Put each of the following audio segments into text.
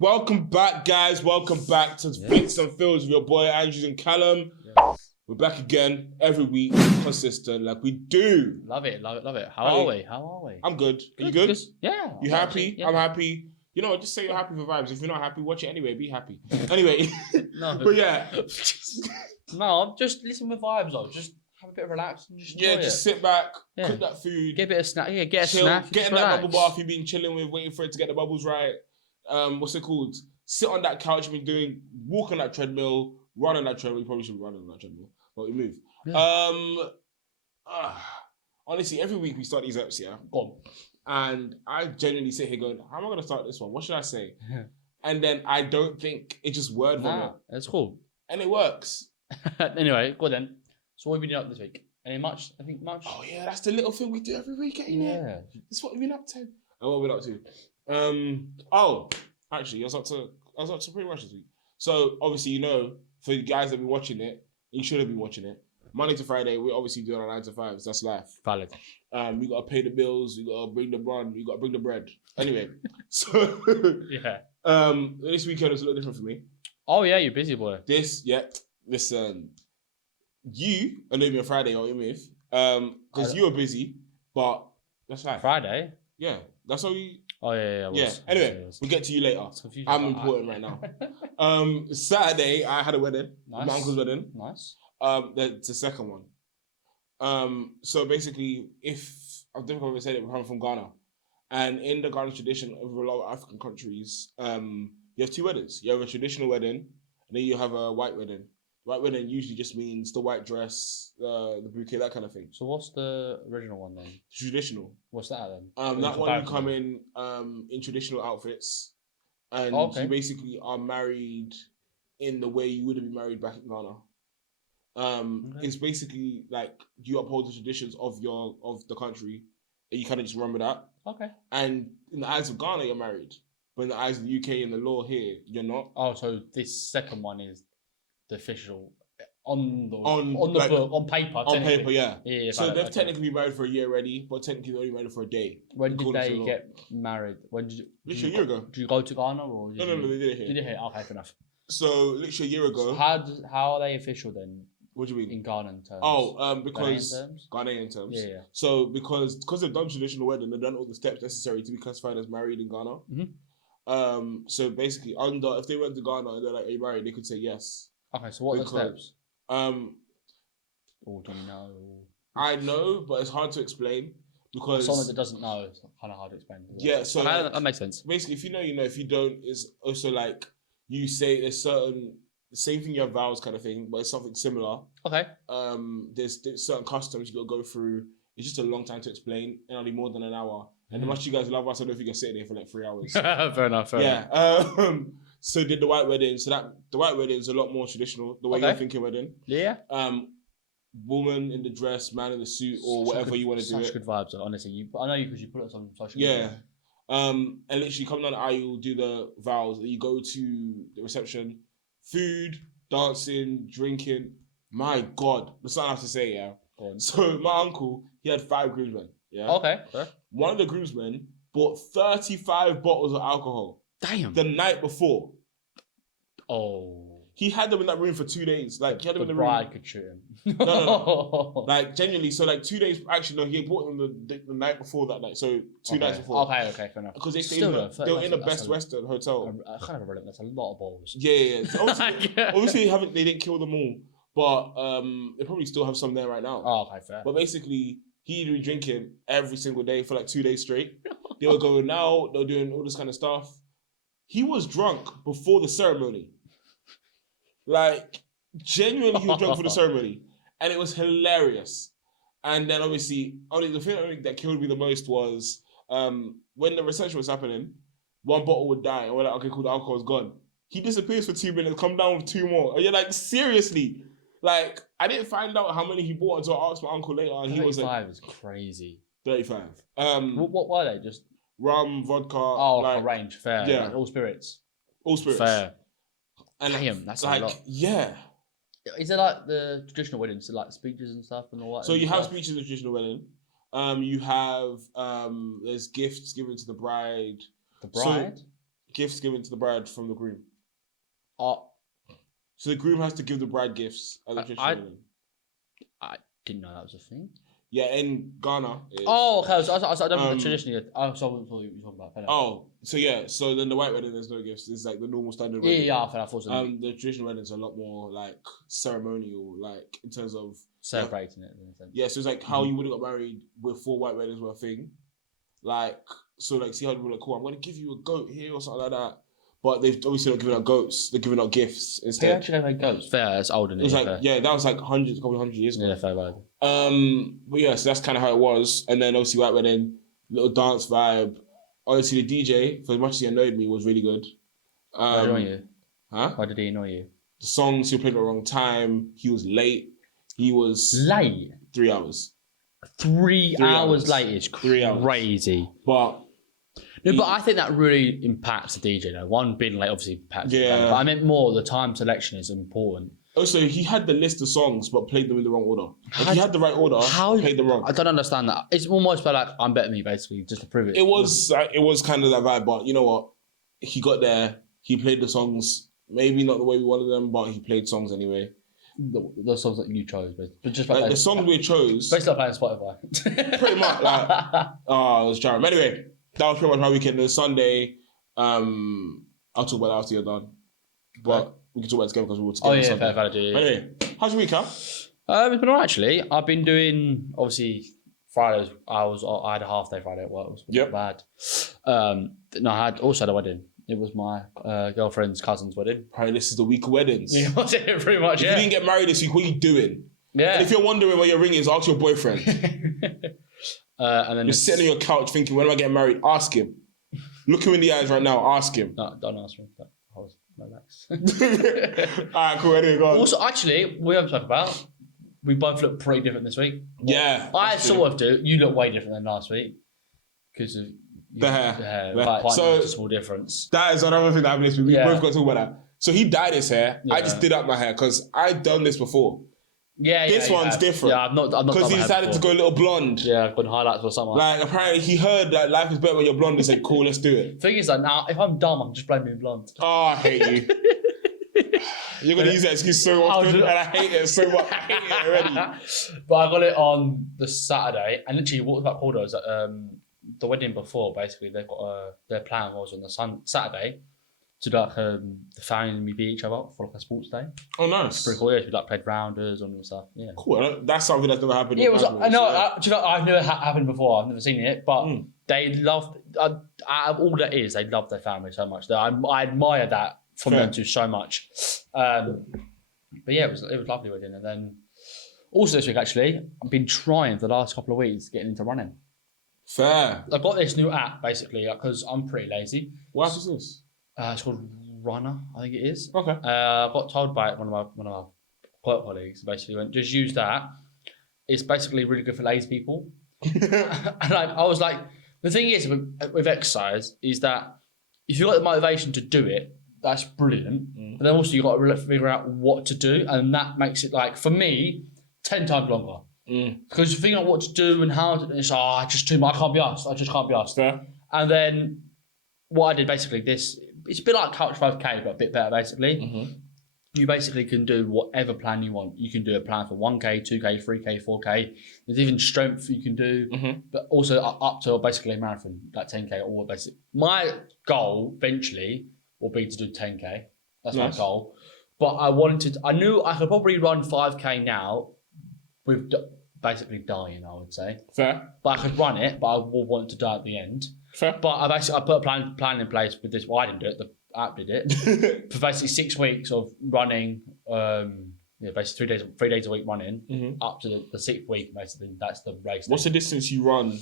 Welcome back, guys. Welcome back to FlicksnFields with your boy Andrews and Callum. Yes. We're back again every week, consistent like we do. Love it. How are we? I'm good. Are you good? Yeah. You happy? Yeah. I'm happy. You know what? Just say you're happy for vibes. If you're not happy, watch it anyway. Be happy. Anyway. No. But yeah. No, just listen with vibes though. Just have a bit of relax and just enjoy just it. sit back, cook that food. Get a bit of snack. Yeah, get a chill, snack. get in that bubble bath you've been chilling with, waiting for it to get the bubbles right. What's it called? Sit on that couch you've been doing, walk on that treadmill, run on that treadmill. You probably should be running on that treadmill, but we move. Yeah. Honestly, every week we start these apps, yeah? Go on. And I genuinely sit here going, how am I going to start this one? What should I say? And then I don't think it's just word vomit. It's cool. And it works. Anyway, go on then. So what have you been up this week? Any much? I think much? Oh yeah, that's the little thing we do every week, ain't it? That's what we've been up to. And what we've been up to. Actually, I was up to pretty much this week. So obviously, you know, for you guys that be watching it, you should have been watching it. Monday to Friday, we're obviously doing our 9 to 5s. That's life. Valid. We gotta pay the bills. We gotta bring the bun. We gotta bring the bread. Anyway, so yeah. This weekend was a little different for me. Oh yeah, you're busy boy. Listen, you and maybe on Friday or with, because you were busy, but that's life. Friday. Yeah, that's how we. Oh yeah. Yeah. Anyway, we'll get to you later. I'm important right now. Saturday, I had a wedding. Nice. My uncle's wedding. Nice. That's the second one. So basically, I think I've ever said it, we're coming from Ghana, and in the Ghana tradition of a lot of African countries, you have two weddings. You have a traditional wedding, and then you have a white wedding. White wedding usually just means the white dress, the bouquet, that kind of thing. So what's the original one then? Traditional. What's that then? That one you come in traditional outfits, and you basically are married in the way you would have been married back in Ghana. It's basically like you uphold the traditions of the country, and you kind of just run with that. Okay. And in the eyes of Ghana, you're married, but in the eyes of the UK and the law here, you're not. Oh, so this second one is the official on paper. On paper, yeah. So they've technically been married for a year already, but technically they're only married for a day. When did they get married? When did you? Literally a year ago. Did you go to Ghana or? No, they did it here. Did it here? Okay, fair enough. So literally a year ago. So how are they official then? What do you mean? In Ghanaian terms. Oh, because Ghanaian terms. Yeah. So because they've done traditional wedding, they've done all the steps necessary to be classified as married in Ghana. Mm-hmm. So basically, if they went to Ghana and they're like, "Are you married?" they could say yes. Okay, so what are the steps? Or do you know? I know, but it's hard to explain because someone that doesn't know, it's kind of hard to explain. Yeah, so that makes sense. Basically, if you know, you know. If you don't, it's also like you say there's the same thing you have vows kind of thing, but it's something similar. Okay. There's certain customs you gotta go through. It's just a long time to explain, and only more than an hour. And much you guys love us, I don't know if you can sit there for like 3 hours. Fair enough. So did the white wedding. So the white wedding is a lot more traditional, the way you're thinking wedding. Yeah. Woman in the dress, man in the suit, or whatever you want to do it. Such good vibes, honestly. I know you because you put it on social media. Yeah. And literally come down the aisle, do the vows, and you go to the reception. Food, dancing, drinking. My God, there's something I have to say. Yeah. So my uncle, he had 5 groomsmen. Yeah. Okay. Sure. One of the groomsmen bought 35 bottles of alcohol. Damn. The night before. Oh. He had them in that room for 2 days. Like, he had them in the room. The bride could shoot him. No. Like, genuinely. So, like, 2 days. Actually, no, he bought them the night before that night. So, 2 nights before. Okay, fair enough. Because they were in the Best Western hotel. I kind of that's a lot of balls. Yeah. So obviously they didn't kill them all. But they probably still have some there right now. Oh, okay, fair. But basically, he'd be drinking every single day for like 2 days straight. They were going out. They were doing all this kind of stuff. He was drunk before the ceremony. Like, genuinely, he was drunk for the ceremony. And it was hilarious. And then, obviously, the thing that killed me the most was when the reception was happening, one bottle would die. And we're like, okay, cool, the alcohol's gone. He disappears for 2 minutes, come down with 2 more. And you're like, seriously? Like, I didn't find out how many he bought until I asked my uncle later. And he was like... 35 is crazy. 35. What were they? Just... Rum, vodka. Oh, like a range, fair. Yeah. Like all spirits. All spirits. Fair. And damn, that's like, a lot. Yeah. Is it like the traditional weddings, so like speeches and stuff and all that? So you have speeches in the traditional wedding. You have there's gifts given to the bride. The bride? gifts given to the bride from the groom. Oh, So the groom has to give the bride gifts at the traditional wedding. I didn't know that was a thing. Yeah, in Ghana. Oh, okay. So I don't know traditionally. Oh, so I wasn't what you were talking about. Oh, so yeah. So then the white wedding, there's no gifts. It's like the normal standard wedding. Yeah, I thought so. The traditional weddings are a lot more like ceremonial, like in terms of celebrating it. Yeah, so it's like how you would have got married before white weddings were a thing. Like, so like, see how people are like, cool, I'm going to give you a goat here or something like that. But they've obviously not given out goats. They're giving out gifts instead. They actually have goats. Fair, it's older than it was like, yeah, that was like a couple hundred years ago. Yeah, fair valid. But yeah, so that's kind of how it was. And then obviously white wedding, little dance vibe. Honestly, the DJ, for as much as he annoyed me, was really good. Why did he annoy you? Huh? Why did he annoy you? The songs, he played at the wrong time. He was late. He was... Late? 3 hours. 3 hours late is crazy. But... No, but I think that really impacts the DJ though. One, being late obviously impacts the band, but I meant more the time selection is important. Also, he had the list of songs but played them in the wrong order. Like, he had the right order, but played them wrong. I don't understand that. It's almost like I'm better than me basically, just to prove it. It was kind of that vibe, but you know what? He got there, he played the songs, maybe not the way we wanted them, but he played songs anyway. The songs that you chose, but just like the songs we chose. Basically like playing Spotify. Pretty much, like, it was jarring. Anyway, that was pretty much my weekend. Then Sunday, I'll talk about that after you're done. But we can talk about it together because we were together. Oh yeah, fair do. Anyway, how's your week, Cal? It's been alright actually. I've been doing obviously Fridays. I had a half day Friday at work. It was not bad. No, I also had a wedding. It was my girlfriend's cousin's wedding. Apparently, this is the week of weddings. Yeah, pretty much. If you didn't get married this week, what are you doing? Yeah. And if you're wondering where your ring is, ask your boyfriend. And then you're sitting on your couch thinking, when am I getting married? Ask him. Look him in the eyes right now. Ask him. No, don't ask me. I was relaxed. Alright, cool. Anyway, go on. Also, actually, we haven't talked about. We both look pretty different this week. Yeah. I sort of do. You look way different than last week because of the hair. Quite a small difference. That is another thing that happened this week. We both got to talk about that. So he dyed his hair. Yeah. I just did up my hair because I've done this before. This one's different. Yeah, I'm not. Because he decided to go a little blonde. Yeah, I've got highlights or something. Like apparently he heard that life is better when you're blonde and said, "Cool, let's do it." Thing is, like now, if I'm dumb, I'm just blaming blonde. Oh, I hate you. You're gonna use that excuse so often, and I hate it so much. I hate it already. But I got it on the Saturday, and literally, what was that called? Was the wedding before? Basically, they've got their plan was on the Saturday to like the family beat each other up for like a sports day. Oh, nice! It's pretty cool. Yeah, we like played rounders and all stuff. Yeah, cool. That's something that's never happened. Yeah, it was. I know. I've never happened before. I've never seen it, but they loved. Out of all that is, they love their family so much. I admire that from them too so much. But yeah, it was lovely wedding. And then also this week actually, I've been trying for the last couple of weeks getting into running. Fair. I've got this new app basically because I'm pretty lazy. What app is this? It's called Runner, I think it is. Okay. I got told by one of my work colleagues basically went, just use that. It's basically really good for lazy people. And I was like, the thing is with exercise is that if you've got the motivation to do it, that's brilliant. But then also you've got to figure out what to do, and that makes it like for me 10 times longer. Because you figure out what to do and how to, it's just too much. I just can't be asked. Fair. And then what I did basically it's a bit like Couch 5K, but a bit better basically. You basically can do whatever plan you want. You can do a plan for 1K, 2K, 3K, 4K. There's even strength you can do, but also up to basically a marathon, like 10K or basic. My goal eventually will be to do 10K. That's my goal. But I knew I could probably run 5K now with basically dying, I would say. Fair. But I could run it, but I will want to die at the end. Fair. But I put a plan in place with this. Well, I didn't do it. The app did it. For basically 6 weeks of running, basically 3 days a week running, up to the 6th week. Basically, that's the race. What's the distance you run?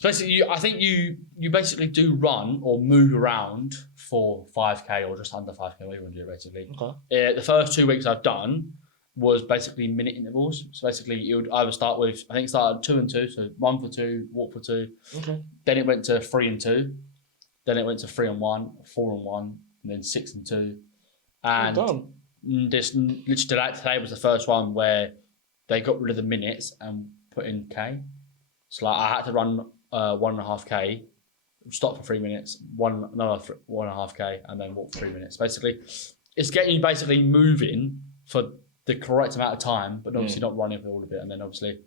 So basically, I think you basically do run or move around for 5K or just under 5K, whatever you want to do, basically. Okay. The first 2 weeks I've done was basically minute intervals. So basically, you would either start with, I think it started 2 and 2, so run for 2, walk for 2. Okay. Then it went to 3 and 2. Then it went to 3 and 1, 4 and 1, and then 6 and 2. And this literally today was the first one where they got rid of the minutes and put in K. So like I had to run 1.5K stop for 3 minutes, another 1.5k, and then walk for 3 minutes. Basically, it's getting you basically moving for the correct amount of time, but obviously not running for all of it. And then obviously,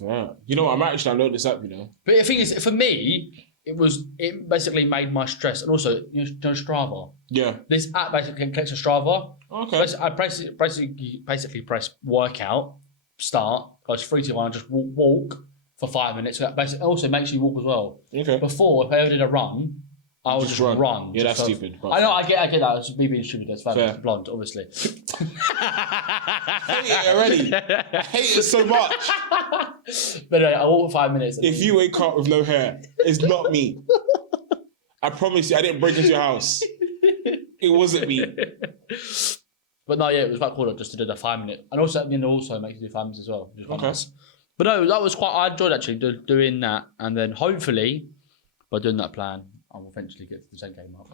you know what? I might actually download this app. You know, but the thing is, for me, it basically made my stress, and also Strava. Yeah, this app basically collects a Strava. Okay, I basically press workout, start, goes 3, 2, 1, and just walk for 5 minutes. So that basically also makes you walk as well. Okay. Before, if I ever did a run, I would just run. Yeah, that's stupid. I know, I get that. It's me being stupid. That's fair. It's blonde, obviously. I hate it already. I hate it so much. But I walk for 5 minutes. If you wake up with no hair, it's not me. I promise you, I didn't break into your house. It wasn't me. But no, yeah, it was quite cool just to do the 5 minute. And also, also makes you do 5 minutes as well. Okay. Nice. But no, that was I enjoyed actually doing that. And then hopefully, by doing that plan, I'll eventually get to the 10k mark.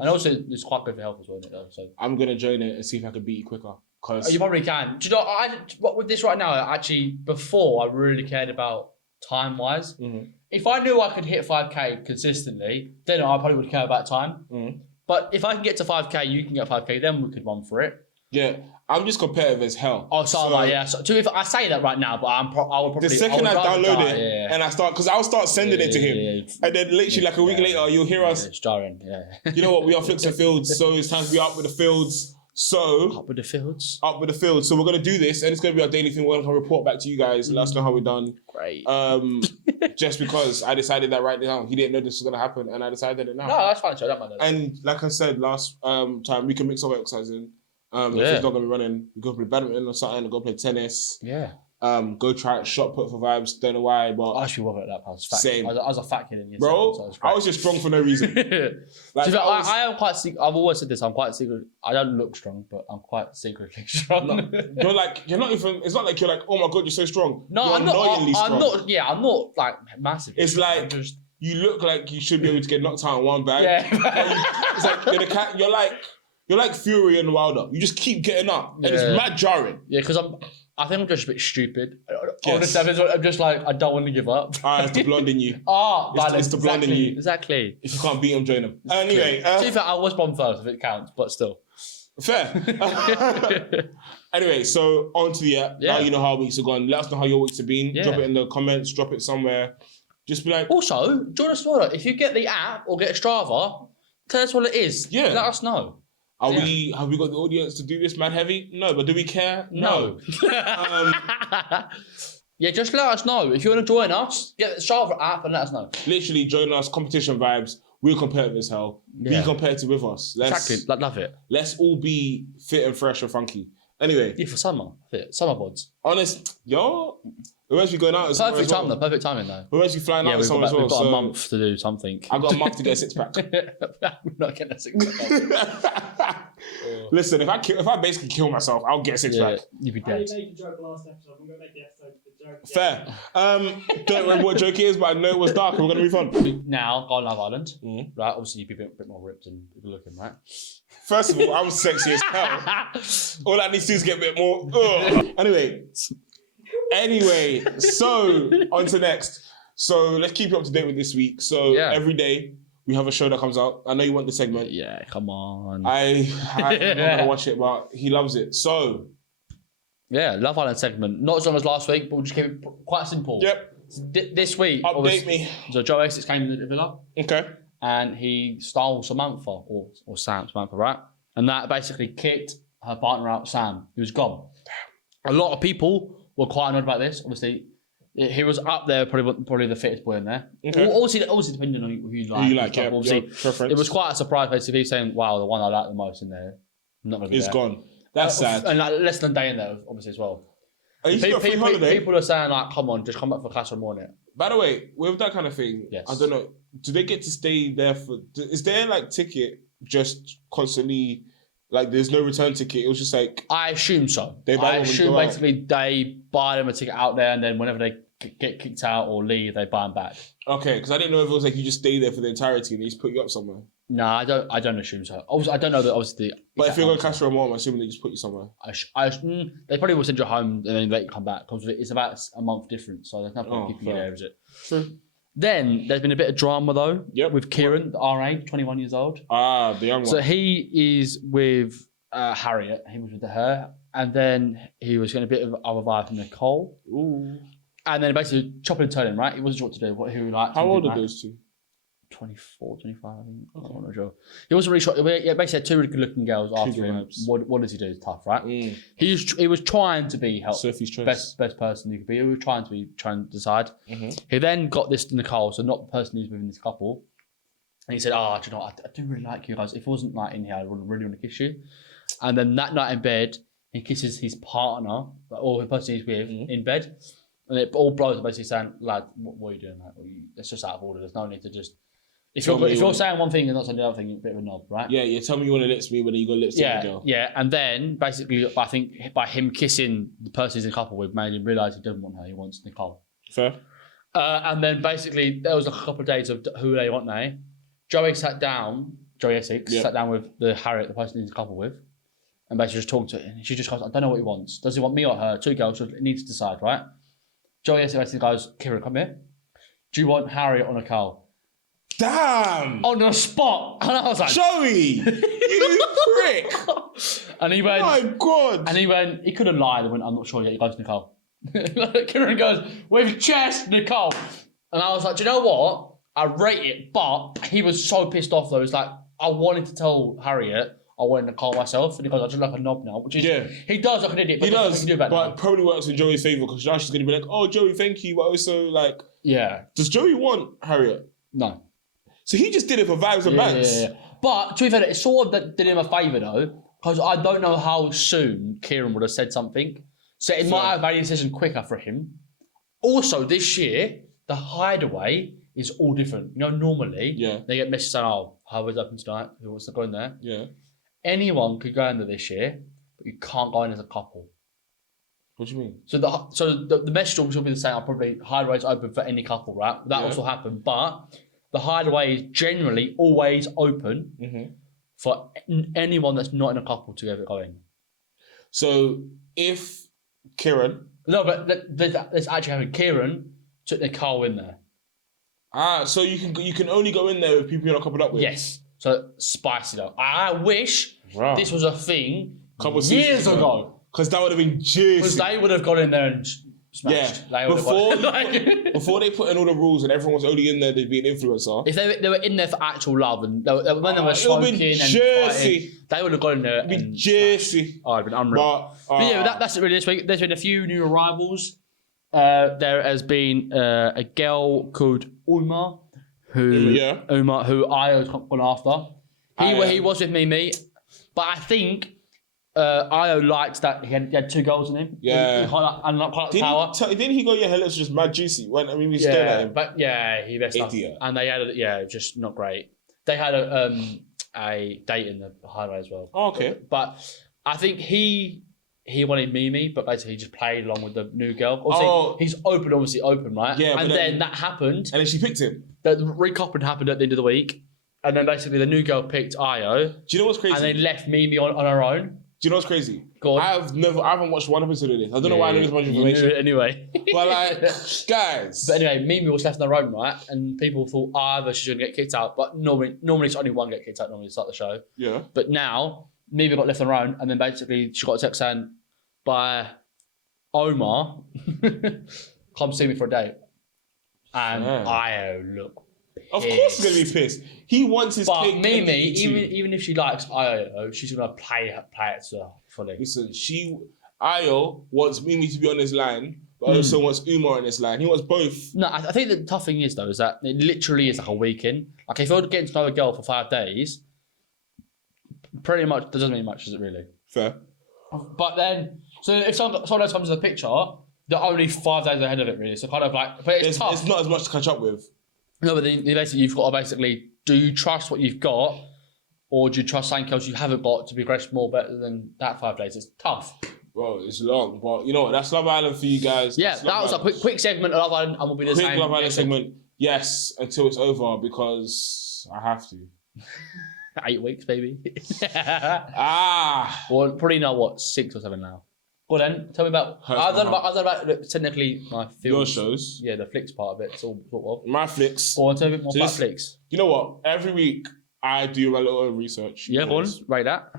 And also, it's quite good for health as well, isn't it? So I'm going to join it and see if I can beat you quicker. You probably can. Do you know, with this right now, actually, before I really cared about time-wise. Mm-hmm. If I knew I could hit 5k consistently, then I probably would care about time. Mm-hmm. But if I can get to 5k, you can get 5k, then we could run for it. Yeah, I'm just competitive as hell. Oh, so I'm like, yeah. So if I say that right now, but I would probably. The second I download it and I start, because I'll start sending it to him, and then literally like a week later, you'll hear us. It's jarring, yeah. You know what? We are FlicksnFields, so it's time to be up with the fields. So up with the fields. Up with the fields. So we're gonna do this, and it's gonna be our daily thing. We're gonna report back to you guys. Let us know how we're done. Great. Just because I decided that right now, he didn't know this was gonna happen, and I decided it now. No, that's fine. So I don't mind that. And like I said last time, we can mix up exercising. If it's not gonna be running, we go play badminton or something, go play tennis. Yeah. Go try it, shot put for vibes. Don't know why, but I actually wasn't at that pass. Same. I was a fat kid in year bro. So I was just strong for no reason. Like, I am quite. I've always said this. I'm quite secret. I don't look strong, but I'm quite secretly strong. No, you're not even. It's not like you're like, oh my god, you're so strong. No, you're I'm not. Strong. I'm not. Yeah, I'm not like massive. It's like you look like you should be able to get knocked out in one bag. Yeah. It's like you're like Fury and Wilder. You just keep getting up, and it's mad jarring. Yeah, because I think I'm just a bit stupid. Yes. I'm just like, I don't want to give up. It's the blonde in you. It's the blonde in you. Exactly. If you can't beat him, join him. Anyway. To be fair, I was born first, if it counts, but still. Fair. Anyway, so on to the app. Yeah. Now you know how weeks are gone. Let us know how your weeks have been. Yeah. Drop it in the comments. Drop it somewhere. Just be like... Also, join us for it. If you get the app or get a Strava, tell us what it is. Yeah. Let us know. Have we got the audience to do this mad heavy? No, but do we care? No. Yeah, just let us know. If you want to join us, get the Strava app and let us know. Literally join us, competition vibes. We're competitive as hell. Be competitive with us. Exactly, love it. Let's all be fit and fresh and funky. Anyway. Yeah, for summer. Summer bods. Honest, we're actually going out. Perfect time though. Perfect timing though. We're actually flying out with someone as well. We've got a month to do something. I've got a month to get a six pack. We're not getting a six pack. Listen, if I basically kill myself, I'll get a six pack. You'd be dead. I made a joke last episode. I'm going to make the episode the joke. Fair. Don't remember what joke it is, but I know it was dark and we're going to move on. Now, go on Love Island. Mm-hmm. Right, obviously you'd be a bit more ripped and good looking, right? First of all, I'm sexy as hell. All I need to do is get a bit more. Anyway, so on to next. So let's keep you up to date with this week. So every day we have a show that comes out. I know you want the segment. Yeah, come on. I'm not gonna watch it, but he loves it. So yeah, Love Island segment. Not as long as last week, but we'll just keep it quite simple. Yep. This week, update me. So Joe Essex came to the villa. Okay. And he stole Samantha, or Samantha, right? And that basically kicked her partner out, Sam. He was gone. A lot of people were quite annoyed about this. Obviously, he was up there, probably the fittest boy in there. Okay. Obviously, depending on who you like. It was quite a surprise, basically, saying, "Wow, the one I like the most in there, I'm not going to be there." It's gone. That's sad. And less than a day in there, obviously, as well. People are saying, like, "Come on, just come back for class and morn it." By the way, with that kind of thing, yes. I don't know. Do they get to stay there for? Is there like ticket just constantly? Like, there's no return ticket. It was just like... I assume so. I assume basically they buy them a ticket out there and then whenever they get kicked out or leave, they buy them back. Okay, because I didn't know if it was like you just stay there for the entirety and they just put you up somewhere. No, I don't assume so. I don't know that obviously... But if you're going to Castro and Mall, I'm assuming they just put you somewhere. They probably will send you home and then let you come back because it's about a month different, so there's no point keeping you there, is it? True. Then there's been a bit of drama though with Kieran, the RA, 21 years old. The young one. So he is with Harriet. He was with her, and then he was getting a bit of other vibe from Nicole. Ooh. And then basically chopping and turning, right? He wasn't sure what to do. Who liked? How old are those two? 24, 25, I think. Okay. I'm not sure. He wasn't really sure. Yeah, basically had two really good-looking girls after him. What does he do? It's tough, right? He was trying to be Sophie's choice. best person he could be. He was trying to decide. He then got this to Nicole, so not the person who's within this couple. And he said, "Oh, do you know what? I do really like you guys. If it wasn't like in here, I would really want to kiss you." And then that night in bed, he kisses his partner, or the person he's with, in bed. And it all blows up basically saying, "Lad, what are you doing? Like, it's just out of order. There's no need to just." If you're saying one thing and not saying the other thing, you're a bit of a knob, right? Yeah, you tell me you want to lips me, but then you got lips to the girl. Yeah, and then basically, I think by him kissing the person he's in a couple with, made him realise he doesn't want her, he wants Nicole. Fair. And then basically, there was like a couple of days of who they want now. Joey Essex sat down with the Harriet, the person he's in a couple with, and basically just talked to her. And she just goes, I don't know what he wants. Does he want me or her? Two girls, so he needs to decide, right? Joey Essex basically goes, Kieran, come here. Do you want Harriet or Nicole? Damn! On the spot! And I was like, Joey! You prick! And he went, my God! And he could have lied and went, I'm not sure yet. He goes, Nicole. Kieran goes, with chest, Nicole. And I was like, do you know what? I rate it, but he was so pissed off though. It's like, I wanted to tell Harriet I wanted Nicole myself, and he goes, I just like a knob now. Which is, he does like an idiot, but he does. Do about but now. It probably works in Joey's favour because now she's going to be like, oh, Joey, thank you, but also like, does Joey want Harriet? No. So he just did it for vibes and bands. Yeah. But to be fair, it sort of did him a favour though, because I don't know how soon Kieran would have said something. So it might have made a decision quicker for him. Also, this year, the hideaway is all different. You know, normally they get messages saying, oh, hideaway's open tonight. Who wants to go in there? Yeah. Anyone could go in there this year, but you can't go in as a couple. What do you mean? So the message will be the same. I'll probably hideaway's open for any couple, right? That also happened, but the hideaway is generally always open for anyone that's not in a couple to ever go in. So if Kieran... No, but that's actually happened. Kieran took Nicole in there. So you can only go in there with people you're not coupled up with? Yes. So spicy though. I wish this was a thing years ago. Because that would have been juicy. Because they would have gone in there and smashed. Yeah. Before they put in all the rules and everyone was only in there to be an influencer. If they were in there for actual love and when they were smoking and fighting, they would have gone in there. It'd been juicy. Oh, it'd been unreal. But yeah, that's it really this week. There's been a few new arrivals. There has been a girl called Uma, who Io's gone after. He was with Mimi, but I think Io liked that he had two girls in him. Yeah. And quite power. Didn't he go, her lips were just mad juicy? We stared at him. But he messed up. And they had, just not great. They had a date in the highway as well. Oh, okay. But I think he wanted Mimi, but basically he just played along with the new girl. Obviously, he's obviously open, right? Yeah. And then that happened. And then she picked him. The recoupling happened at the end of the week. And then basically the new girl picked Io. Do you know what's crazy? And they left Mimi on her own. Do you know what's crazy? Go on. I haven't watched one episode of this. I don't know why I know this much information. You knew it anyway. But like, guys. But anyway, Mimi was left on her own, right? And people thought either she's going to get kicked out. But normally it's only one get kicked out normally to start the show. Yeah. But now, Mimi got left on her own. And then basically she got a text saying, by Omar, come see me for a date. And Io look pissed. Of course he's going to be pissed. He wants his cake. But Mimi, even if she likes Io, she's going to play it to fully. Listen, Io wants Mimi to be on his line, but also wants Umar on his line. He wants both. No, I think the tough thing is, though, is that it literally is like a weekend. Like, if you're getting to know a girl for 5 days, pretty much, there doesn't mean much, does it really? Fair. But then, so if someone else comes to the picture, they're only 5 days ahead of it, really. So kind of like, but it's tough. It's not as much to catch up with. No, but then basically you've got to do you trust what you've got, or do you trust something else you haven't got to progress more better than that 5 days? It's tough. Well, it's long, but you know what? That's Love Island for you guys. Yeah, that was a quick segment of Love Island, and we'll be the same. Quick Love Island segment, yes, until it's over because I have to. 8 weeks, baby. Well, probably not 6 or 7 now. Go on then, tell me about. I don't know about technically my films. Your shows. Yeah, the flicks part of it. It's all sort of. My flicks. Go on, tell me a bit more about flicks. You know what? Every week I do my little research. Yeah, go on, rate that.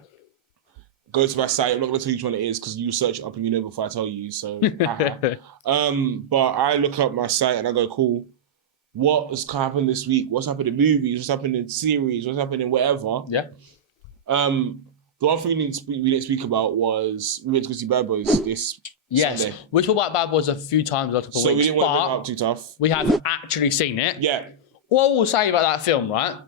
Go to my site. I'm not going to tell you which one it is because you search it up and you know before I tell you. So, but I look up my site and I go, cool. What has happened this week? What's happened in movies? What's happened in series? What's happened in whatever? Yeah. The one thing we didn't speak about was we went to go see Bad Boys this Sunday. We talked about Bad Boys a few times after so we didn't want to bring it up too tough. We have actually seen it. Yeah. What we'll say about that film, right?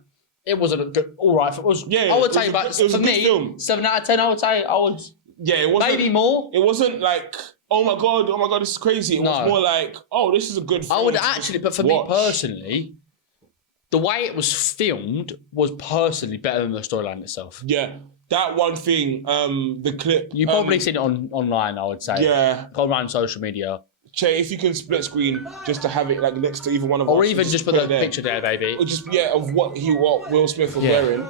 It was a good, all right. It was. Yeah. I would say, but for me, film. 7 out of 10. I would say I would. Yeah, it wasn't. Maybe more. It wasn't like, oh my god, this is crazy. It was more like, oh, this is a good film. I would actually, but for me personally, the way it was filmed was personally better than the storyline itself. Yeah. That one thing, the clip. You've probably seen it online, I would say. Yeah. Gone around social media. Che, if you can split screen just to have it like next to either one of us. Or even just put the picture there, baby. Or just, of what Will Smith was wearing.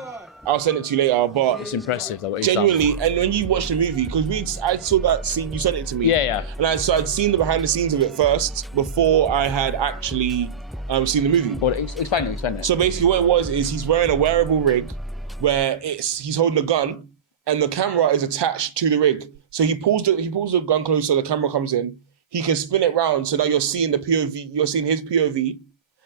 I'll send it to you later, but... It's impressive, though, what he's genuinely, done. and when you watch the movie, because I saw that scene, you sent it to me. Yeah. And I'd seen the behind the scenes of it first, before I had actually seen the movie. Well, explain it. So basically what it was is he's wearing a wearable rig where he's holding a gun, and the camera is attached to the rig. So he pulls the gun close so the camera comes in. He can spin it round, so now you're seeing the POV, you're seeing his POV,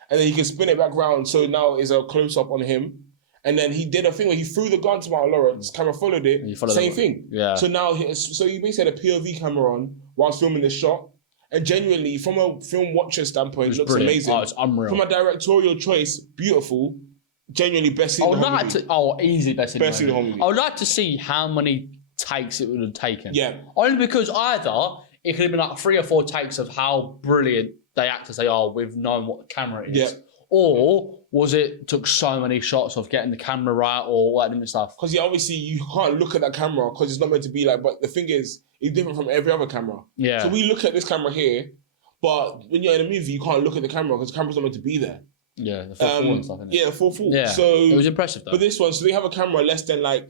and then he can spin it back round, so now it's a close-up on him. And then he did a thing where he threw the gun to Martin Lawrence, camera followed it, same thing. Yeah. So now, he basically had a POV camera on whilst filming this shot, and genuinely, from a film watcher standpoint, it looks amazing. Oh, it's unreal. From a directorial choice, beautiful. Genuinely best scene in the whole movie. Easy best scene in the whole movie. I would like to see how many takes it would have taken. Yeah. Only because either it could have been like 3 or 4 takes of how brilliant they actors they are with knowing what the camera is. Yeah. Or was it took so many shots of getting the camera right or all that different stuff? Because obviously you can't look at that camera because it's not meant to be like, but the thing is, it's different from every other camera. Yeah. So we look at this camera here, but when you're in a movie, you can't look at the camera because the camera's not meant to be there. Yeah, the 4:4 and stuff, innit? Yeah, 4:4. Yeah, so it was impressive though. But this one, so they have a camera less than less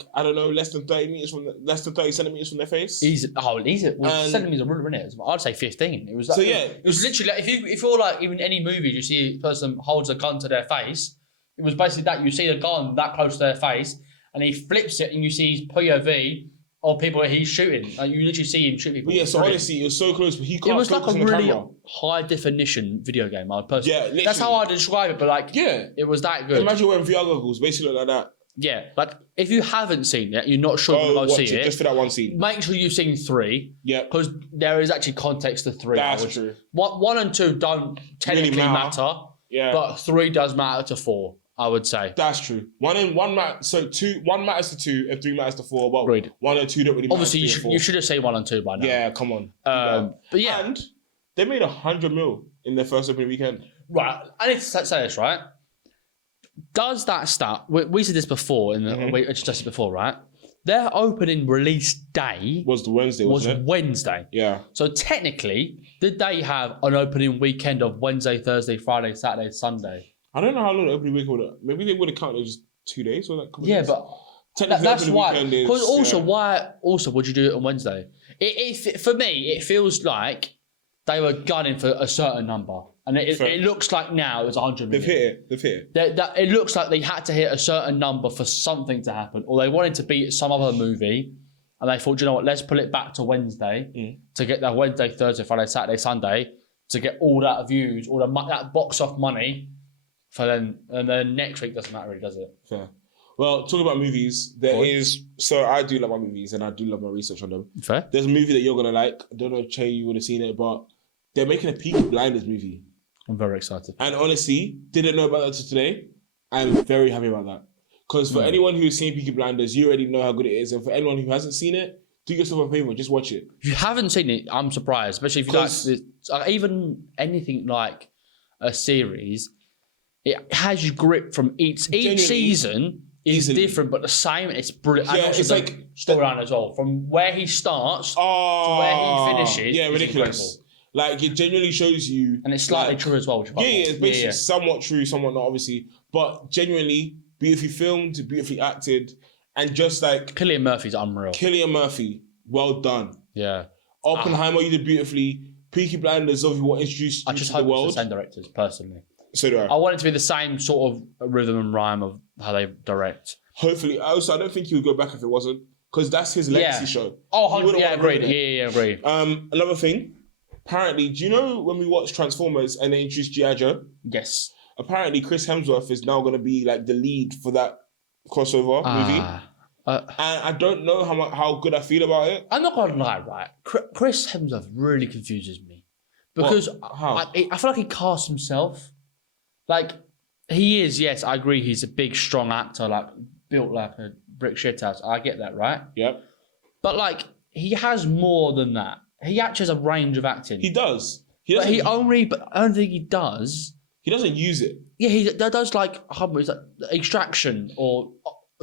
than 30 centimeters from their face. Easy. Well, centimeters are ruler, innit? I'd say 15. It was. Like, it was literally like if you're like even any movie, you see a person holds a gun to their face. It was basically that you see a gun that close to their face, and he flips it, and you see his POV of people that he's shooting. Like you literally see him shoot people. But yeah, so honestly, it was so close, but he can't focus on the camera. It was like a really high definition video game. I'd personally. Yeah, literally. That's how I describe it. But like, it was that good. Imagine wearing VR goggles, basically like that. Yeah, like if you haven't seen it, you're not sure you're going to see it. Just for that one scene. Make sure you've seen 3. Yeah. Because there is actually context to 3. That's true. 1 and 2 don't technically really matter. Yeah. But 3 does matter to 4. I would say. That's true. 1 matters. So 1 matters to 2 and 3 matters to 4. But Agreed. 1 and 2 don't really matter. Obviously, you should have said 1 and 2 by now. Yeah, come on. But yeah. And they made 100 mil in their first opening weekend. Right. I need to say this, right? Does that stat... We said this before, we discussed it before, right? Their opening release day... Was the Wednesday, wasn't it? Wednesday. Yeah. So technically, did they have an opening weekend of Wednesday, Thursday, Friday, Saturday, Sunday? I don't know how long the opening weekend would have... Maybe they would have counted just 2 days or like... Yeah, but... That's why. Because why would you do it on Wednesday? For me, it feels like they were gunning for a certain number. And it looks like now it's 100 million. They've hit it. It looks like they had to hit a certain number for something to happen. Or they wanted to beat some other movie. And they thought, you know what, let's pull it back to Wednesday to get that Wednesday, Thursday, Friday, Saturday, Sunday to get all that views, all that box off money. For then, and then next week doesn't matter really, does it? Fair. Well, talking about movies, so I do love my movies and I do love my research on them. Fair. There's a movie that you're going to like. I don't know, Che, you would have seen it, but they're making a Peaky Blinders movie. I'm very excited. And honestly, didn't know about that till today. I'm very happy about that. Because for anyone who's seen Peaky Blinders, you already know how good it is. And for anyone who hasn't seen it, do yourself a favor, just watch it. If you haven't seen it, I'm surprised. Especially if you like even anything like a series, it has you grip from each season is different, but the same. It's brilliant. Yeah, and it's like storyline as well. From where he starts to where he finishes. Yeah, ridiculous. Like it genuinely shows you, and it's slightly true as well. It's basically somewhat true, somewhat not, obviously, but genuinely beautifully filmed, beautifully acted, and just like Cillian Murphy's unreal. Cillian Murphy, well done. Yeah. Oppenheimer, you did beautifully. Peaky Blinders, obviously, what introduced you I just to the hope world. it's the same directors, personally. So do I. I want it to be the same sort of rhythm and rhyme of how they direct. Hopefully. Also, I don't think he would go back if it wasn't. Because that's his legacy show. Oh, yeah, agreed. Yeah, agreed. Another thing. Apparently, do you know when we watched Transformers and they introduced G.I. Joe? Yes. Apparently, Chris Hemsworth is now going to be like the lead for that crossover movie. And I don't know how good I feel about it. I'm not going to lie, right? Chris Hemsworth really confuses me. Because I feel like he casts himself. Like, he is, yes, I agree, he's a big, strong actor, like, built like a brick shithouse. I get that, right? Yep. But, like, he has more than that. He actually has a range of acting. He does. But I don't think he does. He doesn't use it. Yeah, he does, like, Extraction or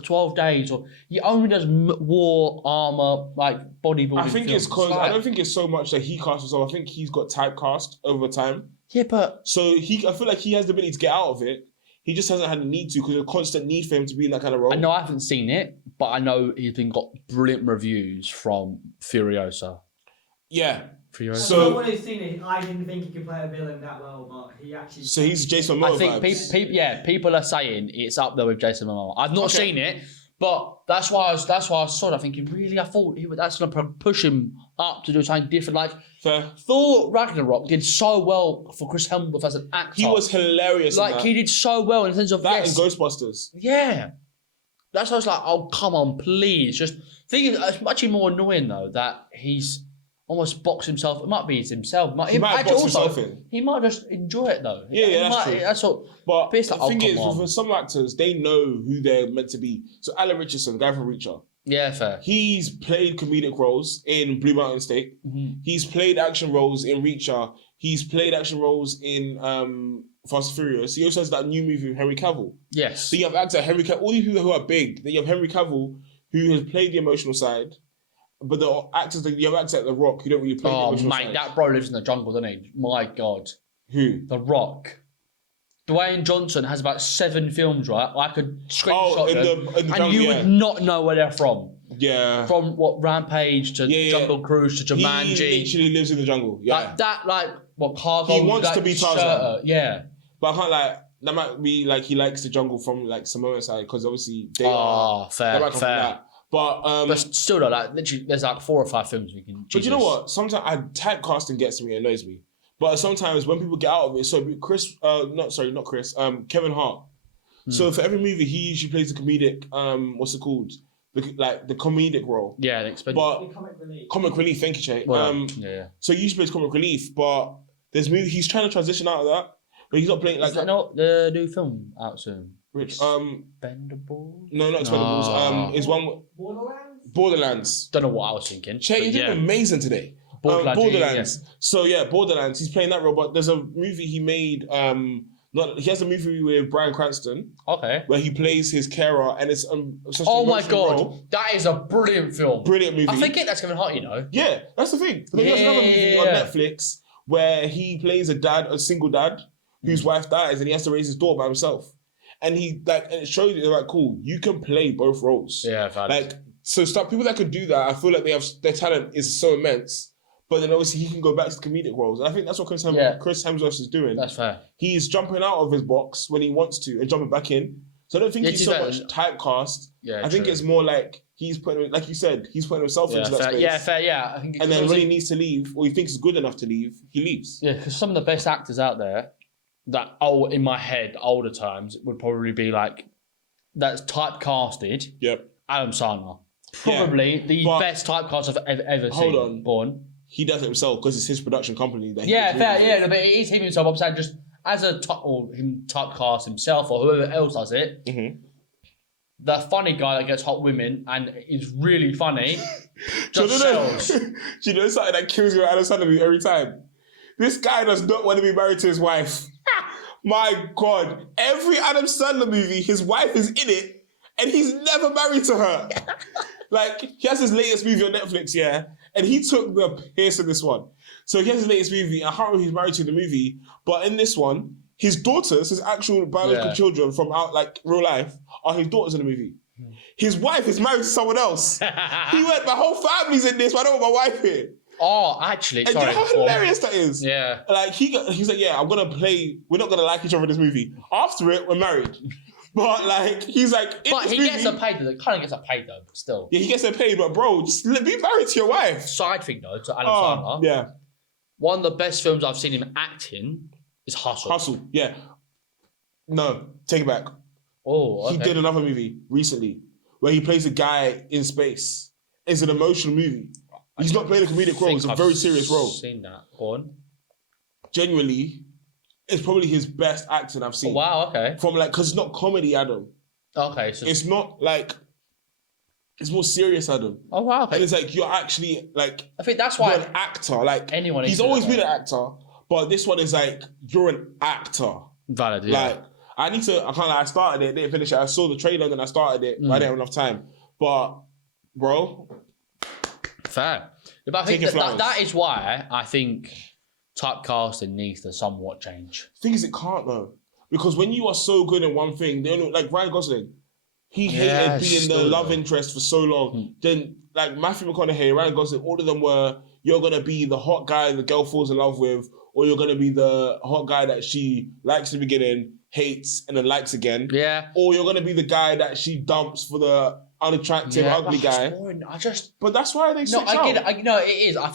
12 Days, or he only does war, armor, like bodybuilding. I think films. it's because I don't think it's so much that he casts himself. I think he's got typecast over time. Yeah, but so I feel like he has the ability to get out of it. He just hasn't had the need to because there's a constant need for him to be in that kind of role. I know I haven't seen it, but I know he's been got brilliant reviews from Furiosa. Yeah. Furiosa. So no one who's seen it, I didn't think he could play a villain that well, but he actually. So he's Jason Momoa. I think people are saying it's up there with Jason Momoa. I've not seen it, but that's why I saw it. Thinking, really, I thought that's going to push him up to do something different. Like Thor Ragnarok did so well for Chris Hemsworth as an actor. He was hilarious. Like he did so well in the sense of that and Ghostbusters. Yeah, that's why I was like, oh come on, please. Just think it's actually more annoying though that he's almost boxed himself. It might be himself. He might box himself in. He might just enjoy it though. Yeah, that's true. That's what. But the thing is, for some actors, they know who they're meant to be. So Alan Richardson, guy from Reacher. Yeah, fair. He's played comedic roles in Blue Mountain State. Mm-hmm. He's played action roles in Reacher. He's played action roles in Fast and Furious. He also has that new movie with Henry Cavill. Yes. So you have actor Henry Cavill. All these people who are big. Then you have Henry Cavill, who has played the emotional side. But the actors, you have actors like The Rock, who don't really play the emotional side. Oh, mate, that bro lives in the jungle, doesn't he? My God. Who? The Rock. Dwayne Johnson has about 7 films, right? I could screenshot them, and jungle, you would not know where they're from. Yeah. From what, Rampage to Jungle Cruise to Jumanji. He literally lives in the jungle. Yeah. Cargo. He wants to be Tarzan. Yeah. But I can't that might be like he likes the jungle from like Samoan side because obviously they fair. But still though, like literally, there's like 4 or 5 films we can. But you know what? Sometimes typecasting gets me, annoys me. But sometimes when people get out of it, so Kevin Hart. So for every movie, he usually plays the comedic. What's it called? The comedic role. Yeah, the comic relief. Comic relief. Thank you, Che. Yeah. So he usually plays comic relief, but there's movie he's trying to transition out of that, but he's not playing like. Is that not the new film out soon? Which Expendables? No, not Expendables. Is one Borderlands. Don't know what I was thinking. Che, you're doing amazing today. Borderlands. Yeah. So Borderlands. He's playing that role, but there's a movie he made. He has a movie with Bryan Cranston. Okay. Where he plays his carer, and it's such oh my God, role. That is a brilliant film. Brilliant movie. I forget that's Kevin Hart, you know. Yeah, that's the thing. But then he has another movie on Netflix where he plays a single dad whose wife dies, and he has to raise his daughter by himself. And and it shows you like, cool, you can play both roles. Yeah, people that could do that, I feel like their talent is so immense. But then obviously he can go back to comedic roles. And I think that's what Chris Hemsworth is doing. That's fair. He's jumping out of his box when he wants to and jumping back in. So I don't think he's so much typecast. Yeah, I think it's more like he's putting, like you said, he's putting himself into that space. Yeah, fair, yeah. I think and then when he needs to leave, or he thinks he's good enough to leave, he leaves. Yeah, because some of the best actors out there that, in my head, older times, would probably be like, that's typecasted. Yep. Adam Sandler. Probably the best typecast I've ever seen. Born. He does it himself because it's his production company. That but it is him himself. I'm saying just as him typecast himself or whoever else does it. Mm-hmm. The funny guy that gets hot women and is really funny just sells. Do you know something that kills me with Adam Sandler every time? This guy does not want to be married to his wife. My God. Every Adam Sandler movie, his wife is in it and he's never married to her. Like, he has his latest movie on Netflix, and he took the piss in this one. So he has his latest movie. I can't remember who he's married to in the movie, but in this one, his daughters, his actual biological children from real life, are his daughters in the movie. His wife is married to someone else. He went, my whole family's in this, but I don't want my wife here. Oh, actually, And sorry. you know how hilarious that is? Yeah. Like, he's like, yeah, I'm going to play, we're not going to like each other in this movie. After it, we're married. But, like, he's like, But he gets her paid, though. Kind of gets her paid, though, but still. Yeah, he gets her paid, but bro, just be married to your wife. Side thing, though, to Adam Sandler. Yeah. One of the best films I've seen him act in is Hustle. Hustle, yeah. No, take it back. Oh, okay. He did another movie recently where he plays a guy in space. It's an emotional movie. He's not playing a comedic role. It's a very serious role. I've seen that. Go on. Genuinely, it's probably his best acting I've seen. Oh, wow, okay. From like, because it's not comedy, Adam. Okay. So It's not like, it's more serious, Adam. oh, wow, okay. And it's like, you're actually like, I think that's you're why an actor. Like, anyone he's always been an actor, but this one is like, you're an actor. Valid, yeah. Like, I can't lie, I started it, didn't finish it. I saw the trailer and then I started it, but I didn't have enough time. But, bro. Fair. But I think that is why I think typecasting needs to somewhat change. The thing is, it can't though. Because when you are so good in one thing, they don't, like Ryan Gosling, he hated being the love interest for so long. Then, like Matthew McConaughey, Ryan Gosling, all of them were, you're going to be the hot guy the girl falls in love with, or you're going to be the hot guy that she likes in the beginning, hates, and then likes again. Yeah. Or you're going to be the guy that she dumps for the unattractive, ugly guy. Boring. But that's why they switch I out. get it. No, it is. I'm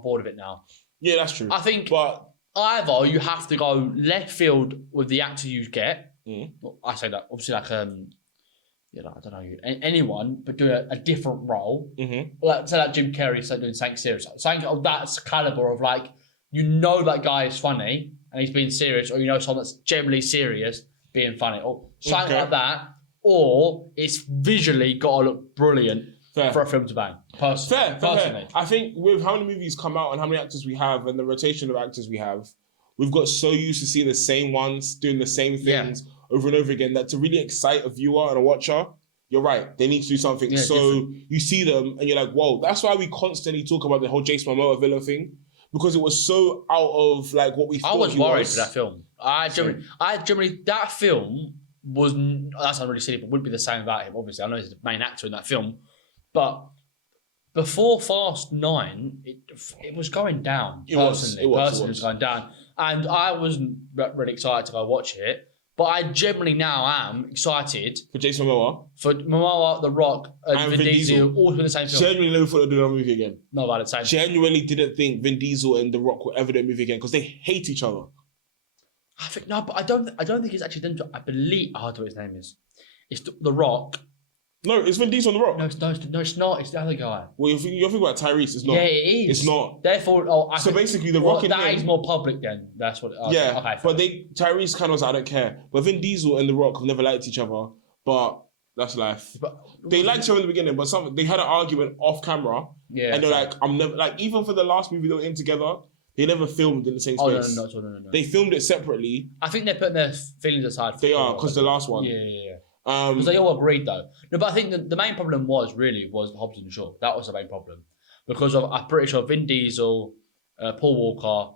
bored of it now. Yeah, that's true. I think but either you have to go left field with the actor you get. I say that obviously, like I don't know, anyone, but do a different role. Like say like Jim Carrey, say doing something serious, something of that caliber of like, you know that guy is funny and he's being serious, or you know someone that's generally serious being funny, or something like that. Or it's visually got to look brilliant for a film to bang. Personally. Fair. I think with how many movies come out and how many actors we have and the rotation of actors we have, we've got so used to seeing the same ones doing the same things over and over again that to really excite a viewer and a watcher, you're right. They need to do something. So different. You see them and you're like, whoa. That's why we constantly talk about the whole Jason Momoa villain thing, because it was so out of like what we thought. I was worried for that film. I generally that film was, that's not really silly, but wouldn't be the same without him. Obviously, I know he's the main actor in that film, but before Fast 9, it was going down. It was going down, and I wasn't really excited to go watch it. But I genuinely now am excited for Jason Momoa, for Momoa, The Rock, and Vin Diesel all in the same film. Genuinely never thought they'd do a movie again. Not about it. Same. Genuinely didn't think Vin Diesel and The Rock would ever do a movie again because they hate each other. I think no, but I don't think it's actually them. I believe I don't know what his name is. It's The Rock. No, it's Vin Diesel and The Rock. No, it's not. It's the other guy. Well, you're thinking about Tyrese. It's not. Yeah, it is. It's not. Therefore, so basically, The Rock and that is more public then. That's what. Yeah, okay, but Tyrese kind of was, I don't care. But Vin Diesel and The Rock have never liked each other. But that's life. But they liked each other in the beginning, but they had an argument off camera. Yeah, and they're like, I'm never like, even for the last movie they were in together, they never filmed in the same space. No. They filmed it separately. I think they're putting their feelings aside. They are, because the last one. Yeah. Because they all agreed though. No, but I think the main problem was Hobbs and Shaw. That was the main problem. Because I'm pretty sure Vin Diesel, Paul Walker,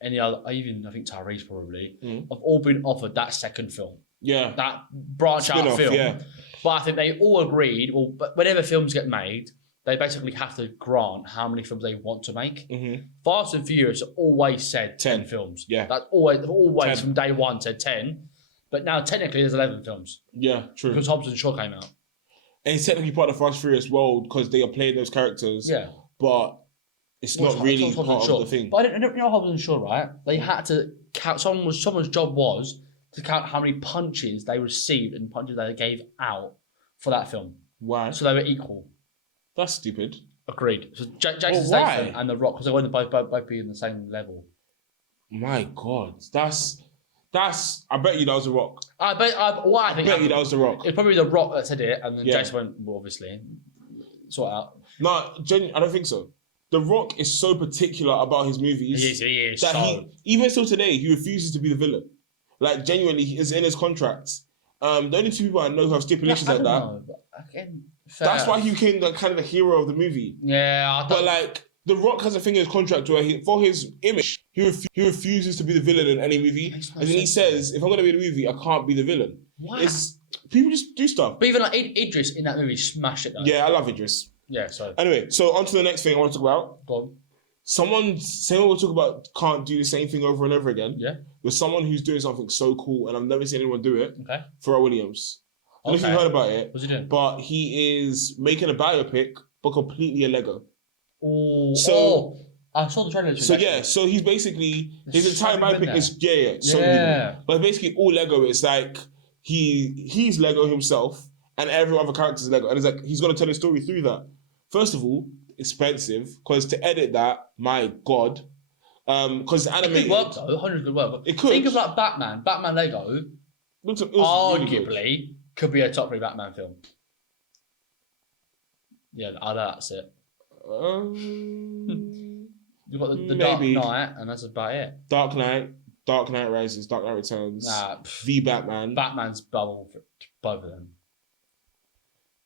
any other, I think Tyrese probably, have all been offered that second film. Yeah. That branch out film. Yeah. But I think they all agreed, but whenever films get made, they basically have to grant how many films they want to make. Fast and Furious always said 10 films. Yeah. That always from day one said 10. But now technically there's 11 films. Yeah, true. Because Hobbs and Shaw came out. And it's technically part of the Fast and Furious world because they are playing those characters. Yeah. But it's not really part of the thing. But I don't know Hobbs and Shaw, right? They had to count, someone's job was to count how many punches they received and punches they gave out for that film. Why? So they were equal. That's stupid. Agreed. So Jason Statham and The Rock, because they wanted both be in the same level. My God, that's. I bet you that was The Rock. I bet you that was The Rock. It's probably The Rock that said it, and then Jason went, well, obviously, sort out. No, I don't think so. The Rock is so particular about his movies. He is. That even still today, he refuses to be the villain. Like, genuinely, it's in his contract. The only two people I know who have stipulations like that. Know, but again, that's why he became kind of the hero of the movie. Yeah, but like, The Rock has a thing in his contract where for his image, he refuses to be the villain in any movie. And then he says, if I'm going to be in a movie, I can't be the villain. What? People just do stuff. But even like Idris in that movie smashed it though. Yeah, I love Idris. Yeah, so. Anyway, so on to the next thing I want to talk about. Go on. Someone will talk about can't do the same thing over and over again. Yeah. With someone who's doing something so cool, and I've never seen anyone do it. Okay. Pharrell Williams. I don't know if you heard about it. What's he doing? But he is making a biopic, but completely a Lego. Oh, I saw the trailer. So he's basically his entire biopic is but basically all Lego. It's like he's Lego himself, and every other character is Lego, and it's like he's gonna tell a story through that. First of all, expensive because to edit that, my god, because animated. It could work though. 100 could work. It could. Think of like Batman Lego. Arguably really could be a top 3 Batman film. Yeah, that's it. You've got the Dark Knight, and that's about it. Dark Knight Rises, Dark Knight Returns, the Batman. Batman's bubble for both of them.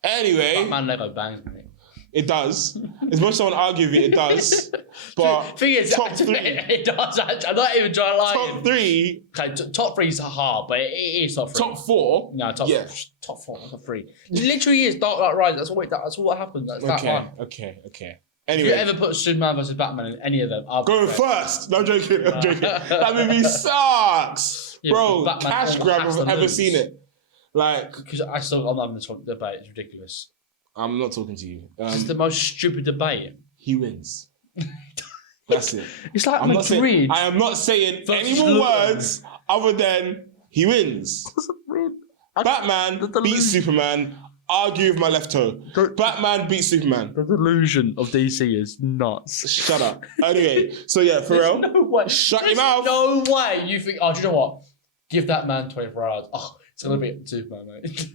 Anyway, Batman Lego bangs, mate. It does. As much as I want to argue with it does. But thing is, top 3. It does. I'm not even trying to lie. Top 3. Okay, top 3 is hard, but it is top 3. Top 4. No, top 4, top 3. It literally is Dark Knight Rises. That's what happened. That's that one. Okay. Anyway, if you ever put Superman versus Batman in any of them, I'll go first. No, I'm joking. That movie sucks, bro. Cash grab. I've ever seen it. Like, because I'm having this debate. It's ridiculous. I'm not talking to you. It's the most stupid debate. He wins. That's it. It's like Madrid. I am not saying any more words other than he wins. Batman beats Superman. Argue with my left toe. Batman beats Superman. The delusion of DC is nuts. Shut up. Anyway, so yeah, Pharrell. No way. Shut your mouth. No way. You think? Oh, do you know what? Give that man 24 hours. Oh, it's gonna be Superman, mate.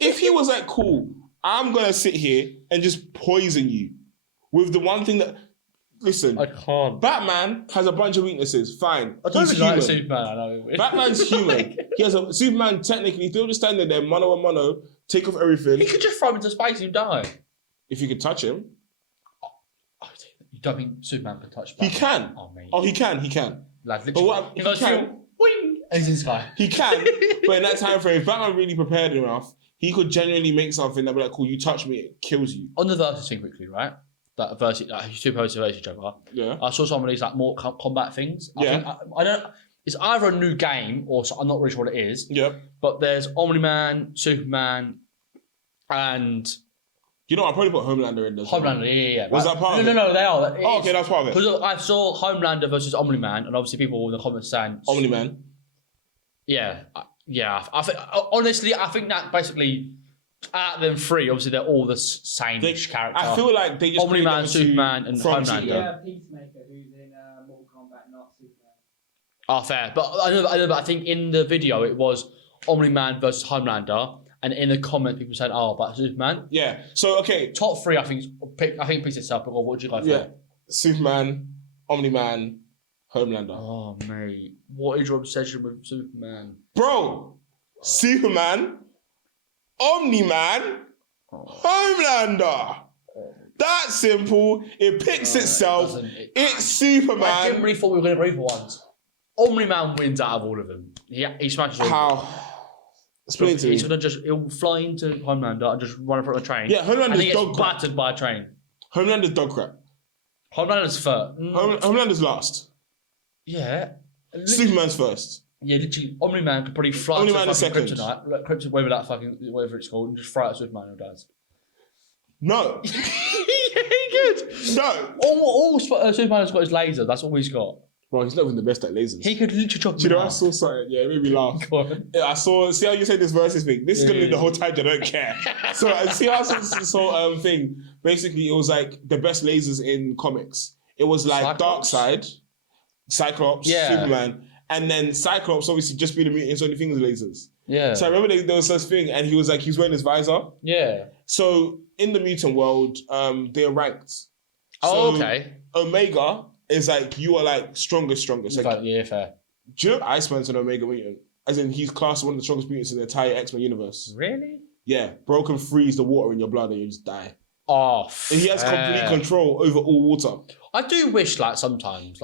If he was like, cool, I'm gonna sit here and just poison you with the one thing that. Listen, I can't. Batman has a bunch of weaknesses. Fine, I don't even like Superman. I know. Batman's human. He has a Superman. Technically, still just standing there, mano a mano, take off everything. He could just throw him into space and die. If you could touch him. You don't think Superman can touch Batman? He can. Oh, mate. He can. Like, but what he goes can? Wing, and he's in the sky. He can, but in that time frame, if Batman really prepared enough, he could genuinely make something that be like, cool, you touch me, it kills you. On the versus thing quickly, right? That versus, two opposed to each other. Yeah. I saw some of these like more combat things. I don't. It's either a new game or I'm not really sure what it is. Yeah. But there's OMNIMAN, Superman, and. You know, I probably put Homelander in there. Homelander, yeah. Was that part of it? No, they are. Okay, that's part of it. Because I saw Homelander versus OMNIMAN, and obviously people in the comments saying OMNIMAN. Yeah. Honestly, I think that basically out of them 3, obviously they're all the same character. I feel like they just OMNIMAN, Superman, and Homelander. Yeah, Peacemaker, who's in Mortal Kombat, not Superman. Oh, fair. But I know, but I think in the video it was OMNIMAN versus Homelander, and in the comment people said, "Oh, but Superman." Yeah. So okay, top 3, I think picks itself. But what would you go for? Yeah, Superman, OMNIMAN, Homelander. Oh mate, what is your obsession with Superman, bro? Superman, OMNIMAN, Homelander. That's simple. It picks itself. It's Superman. I generally thought we were going to agree for once. OMNIMAN wins out of all of them. He smashes all How? of them. Explain to me. He'll fly into Homelander and just run in front of a train. Yeah, Homelander's dog crap. Battered by a train. Homelander's dog crap. Homelander's first. Homelander's last. Yeah. Superman's first. Yeah, literally, OMNIMAN could probably fly to second. Kryptonite, whatever it's called, and just fly at Superman who dies. No. He could. No. All Superman's got is laser. That's all he's got. Bro, he's not even the best at lasers. He could literally chop him. Do you know, I saw something. Yeah, it made me laugh. Yeah, I saw. See how you say this versus thing. This is gonna be the whole time. I don't care. So I see how I saw thing. Basically, it was like the best lasers in comics. It was like Darkseid, Cyclops, Superman, and then Cyclops obviously just being a mutant. His only thing was lasers. Yeah. So I remember there was such thing, and he was wearing his visor. Yeah. So in the mutant world, they are ranked. Oh, okay. Omega is like you are like strongest. Like, yeah, fair. Do you know Iceman's an Omega mutant? As in he's classed one of the strongest mutants in the entire X-Men universe. Really? Yeah. Bro can freeze the water in your blood and you just die. Oh, and he has complete control over all water. I do wish sometimes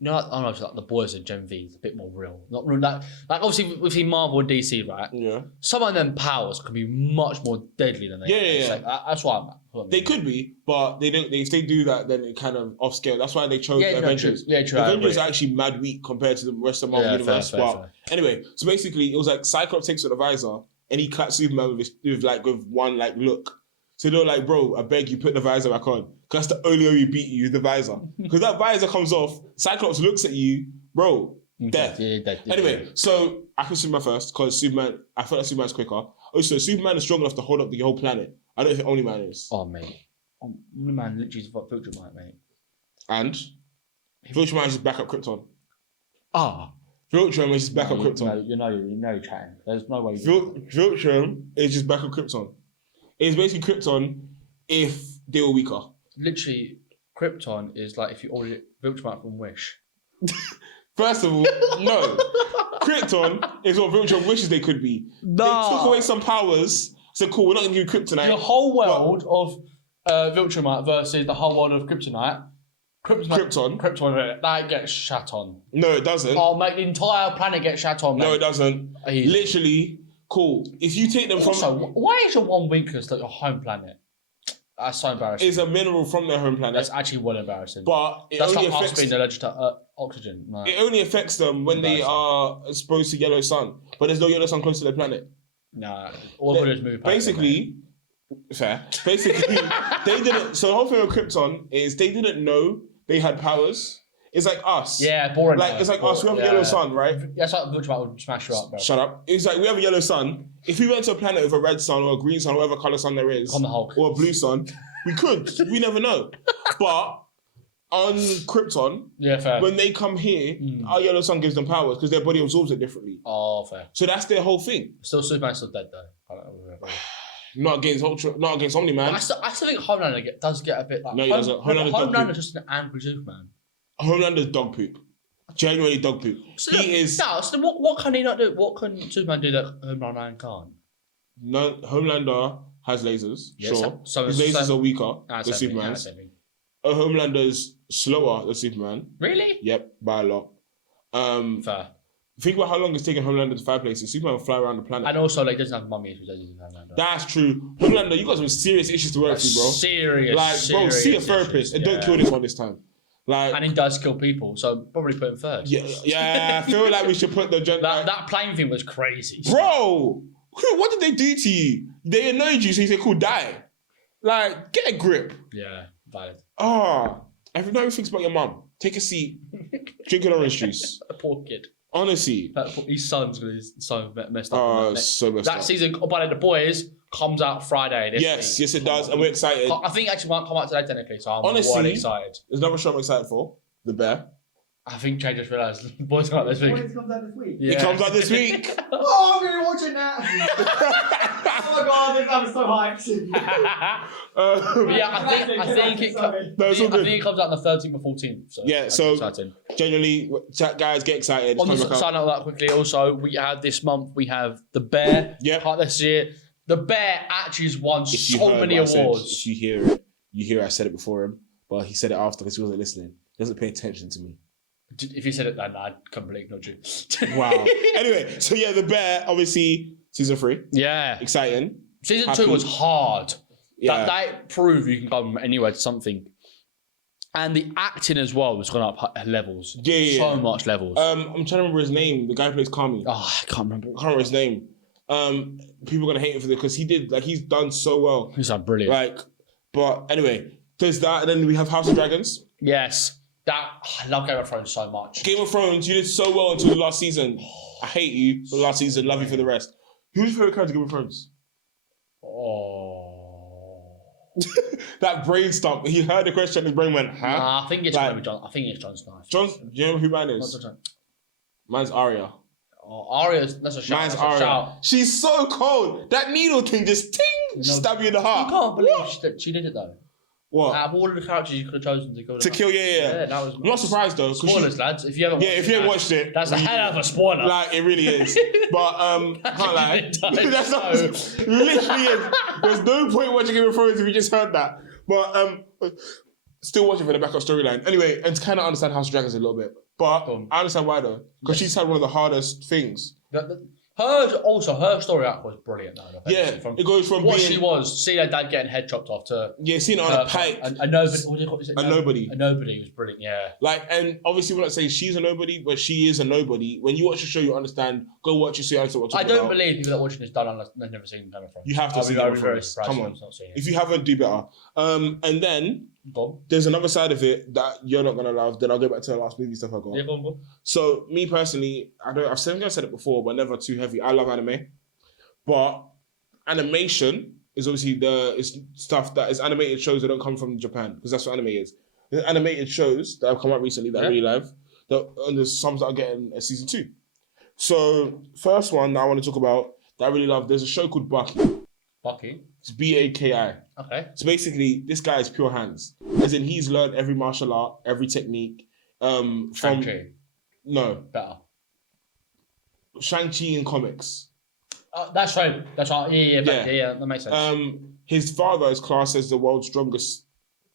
No, I don't know, it's like the boys in Gen V is a bit more real. Not real, like obviously we've seen Marvel and DC, right? Yeah. Some of them powers can be much more deadly than they are. Yeah. Like, that's why they could be, but they don't. If they do that, then it kind of off scale. That's why they chose the Avengers. Yeah, true. The Avengers are actually mad weak compared to the rest of the Marvel universe. Fair. Anyway, so basically, it was like Cyclops takes with the visor and he claps Superman with one like look. So they're like, bro, I beg you, put the visor back on. Because that's the only way we beat you, the visor. Because that visor comes off, Cyclops looks at you, bro, death. Anyway, so I can Superman first, because Superman, I feel like Superman's quicker. Also, Superman is strong enough to hold up the whole planet. I don't think OMNIMAN is. Oh, mate. OMNIMAN literally is Viltrumite, mate. And? Viltrumite is just back up Krypton. Ah. Viltrum is just back up Krypton. You know you're chatting. There's no way. Viltrum is just back up Krypton. It's basically Krypton if they were weaker. Literally, Krypton is like if you ordered Viltrumite from Wish. First of all, no. Krypton is what Viltrum wishes they could be. No. They took away some powers. So cool, we're not going to give you Kryptonite. The whole world of Viltrumite versus the whole world of Kryptonite. Krypton, that gets shat on. No, it doesn't. Oh, mate, the entire planet gets shat on, mate. No, it doesn't. Literally, cool. If you take them also, why is your one weakest like your home planet? That's so embarrassing. It's a mineral from their home planet. That's actually well embarrassing. But it that's only like affects us being allergic to oxygen. No. It only affects them when they are exposed to yellow sun. But there's no yellow sun close to their planet. Nah, all they do is move. Basically, fair. Basically, they didn't. So the whole thing with Krypton is they didn't know they had powers. It's like us. Yeah, boring. Like it's like us. We have a yellow sun, right? That's like Viltrumite would smash you up, bro. Shut up. It's like we have a yellow sun. If we went to a planet with a red sun or a green sun, whatever color sun there is, on the Hulk, or a blue sun, we could. We never know. But on Krypton, fair. When they come here, our yellow sun gives them powers because their body absorbs it differently. Oh, fair. So that's their whole thing. Still, Superman's still dead though. Not against OMNIMAN. I still think Homelander does get a bit like... No, he doesn't. Homelander's just an angry Superman. Homelander's dog poop. Genuinely dog poop. So so what can he not do? What can Superman do that Homelander can't? No, Homelander has lasers, sure. So his lasers are weaker than Superman's. Homelander's slower than Superman. Really? Yep, by a lot. Fair. Think about how long it's taken Homelander to 5 places. Superman will fly around the planet. And also, like, doesn't have mummy issues. Homelander. That's true. Homelander, you got some serious issues to work through, bro. Serious. See a therapist and don't kill this one this time. Like, and he does kill people, so probably put him third. Yeah. I feel like we should put the that plane thing was crazy, bro. What did they do to you? They annoyed you, so you said, "Cool, die." Like, get a grip. Yeah, valid. If you know everything about your mum, take a seat, drink an orange juice. A poor kid. Honestly, his son's so messed up. Oh, so messed up. That season, by the boys, comes out Friday. Yes, it does, and we're excited. I think it actually might come out today technically, so I'm really excited. There's another show I'm excited for, The Bear. I think Jay just realised the boys come out this week. It comes out this week. Yeah. It comes out this week. Oh, I'm gonna watch it now. Oh my god, I'm so hyped. I think it comes out on the 13th or 14th. So yeah, so exciting. Genuinely, guys, get excited. Sign up that quickly. Also, we have this month. We have The Bear. Yeah. This year, The Bear actually has won so many awards. If you hear it, I said it before him, but he said it after because he wasn't listening. He doesn't pay attention to me. If you said it then, I'd completely ignore you. Wow. Anyway, so yeah, The Bear, obviously, season 3. Yeah. Exciting. Season 2 was hard. Yeah. That proved you can go from anywhere to something. And the acting as well has gone up levels. Yeah. So much levels. I'm trying to remember his name. The guy who plays Kami. Oh, I can't remember. His name. People are going to hate him for this because he's done so well. He's done brilliant. But anyway, there's that. And then we have House of Dragons. Yes. I love Game of Thrones so much. Game of Thrones, you did so well until the last season. I hate you for the last season. Love you for the rest. Who's your favorite character in Game of Thrones? Oh. That brain stump. He heard the question, his brain went, huh? Nah, I think it's maybe Jon. I think it's Jon Snow. Do you know who mine is? Mine's Arya. Oh, Arya's, that's a shout. Mine's Arya. She's so cold. That needle can just ting, stab you in the heart. You can't believe she did it though. What? Out of all of the characters you could have chosen to kill. Yeah, that was. I'm not surprised though. Spoilers, lads. If you haven't. If you haven't watched it, that's a hell of a spoiler. Like it really is. But can't lie. That's not, literally is. There's no point watching Game of Thrones if you just heard that. But Still watching for the backup storyline. Anyway, and to kind of understand House of Dragons a little bit. But I understand why though. Because she's had one of the hardest things. Her story arc was brilliant. Though, yeah, it goes from what being... she was, seeing her dad getting head chopped off to... Yeah, seeing her on a pike. A nobody. What do you call it? A nobody. A nobody was brilliant, yeah. Like, and obviously we're not saying she's a nobody, but she is a nobody. When you watch the show, you understand. Go watch it so you understand what I'm talking about. believe people that are watching this don't unless they've never seen Game of Thrones. You have to see Game of Thrones. Come on. If you haven't, do better. And then there's another side of it that you're not going to love. Then I'll go back to the last movie stuff I got. Yeah, go. So, me personally, I've said it before, but never too heavy. I love anime. But animation is obviously it's stuff that is animated shows that don't come from Japan, because that's what anime is. There's animated shows that have come out recently that I really love, and there's some that are getting a season 2. So, first one that I want to talk about that I really love, there's a show called Bucky. Bucky? It's Baki. Okay. So basically, this guy is pure hands. As in, he's learned every martial art, every technique. Shang-Chi? No. Better. Shang-Chi in comics. That's right. Yeah, that makes sense. His father is classed as the world's strongest.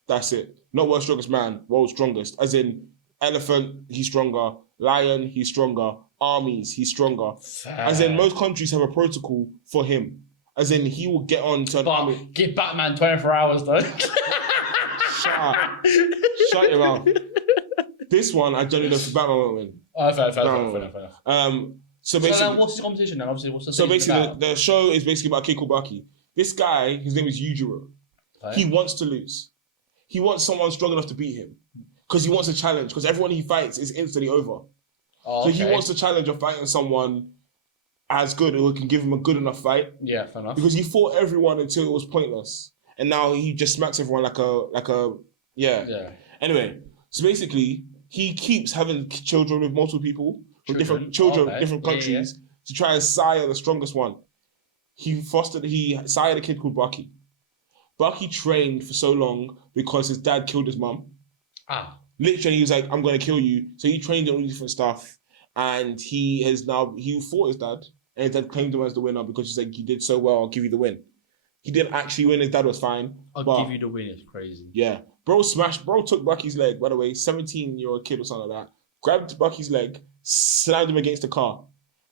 That's it. Not world's strongest man, world's strongest. As in, elephant, he's stronger. Lion, he's stronger. Armies, he's stronger. As in, most countries have a protocol for him. As in, he will get on to an army. Give Batman 24 hours, though. Shut up. Shut your mouth. This one, I generally know for Batman won't win. Fair. So basically, what's the competition then? Obviously, what's the so basically, the show is basically about a kid called Bucky. This guy, his name is Yujiro. Okay. He wants to lose. He wants someone strong enough to beat him. Because he wants a challenge. Because everyone he fights is instantly over. Oh, okay. So he wants the challenge of fighting someone as good who can give him a good enough fight. Yeah, fair enough. Because he fought everyone until it was pointless. And now he just smacks everyone like a Yeah. Anyway, so basically, he keeps having children with multiple people. Different different countries to try and sire the strongest one. He sired a kid called Bucky. Bucky trained for so long because his dad killed his mum. Literally, he was like, I'm going to kill you. So he trained in all different stuff. And he fought his dad. And his dad claimed him as the winner because he's like, you did so well, I'll give you the win. He didn't actually win, his dad was fine. I'll give you the win, it's crazy. Yeah. Bro took Bucky's leg, by the way, 17-year-old kid or something like that. Grabbed Bucky's leg, slammed him against the car,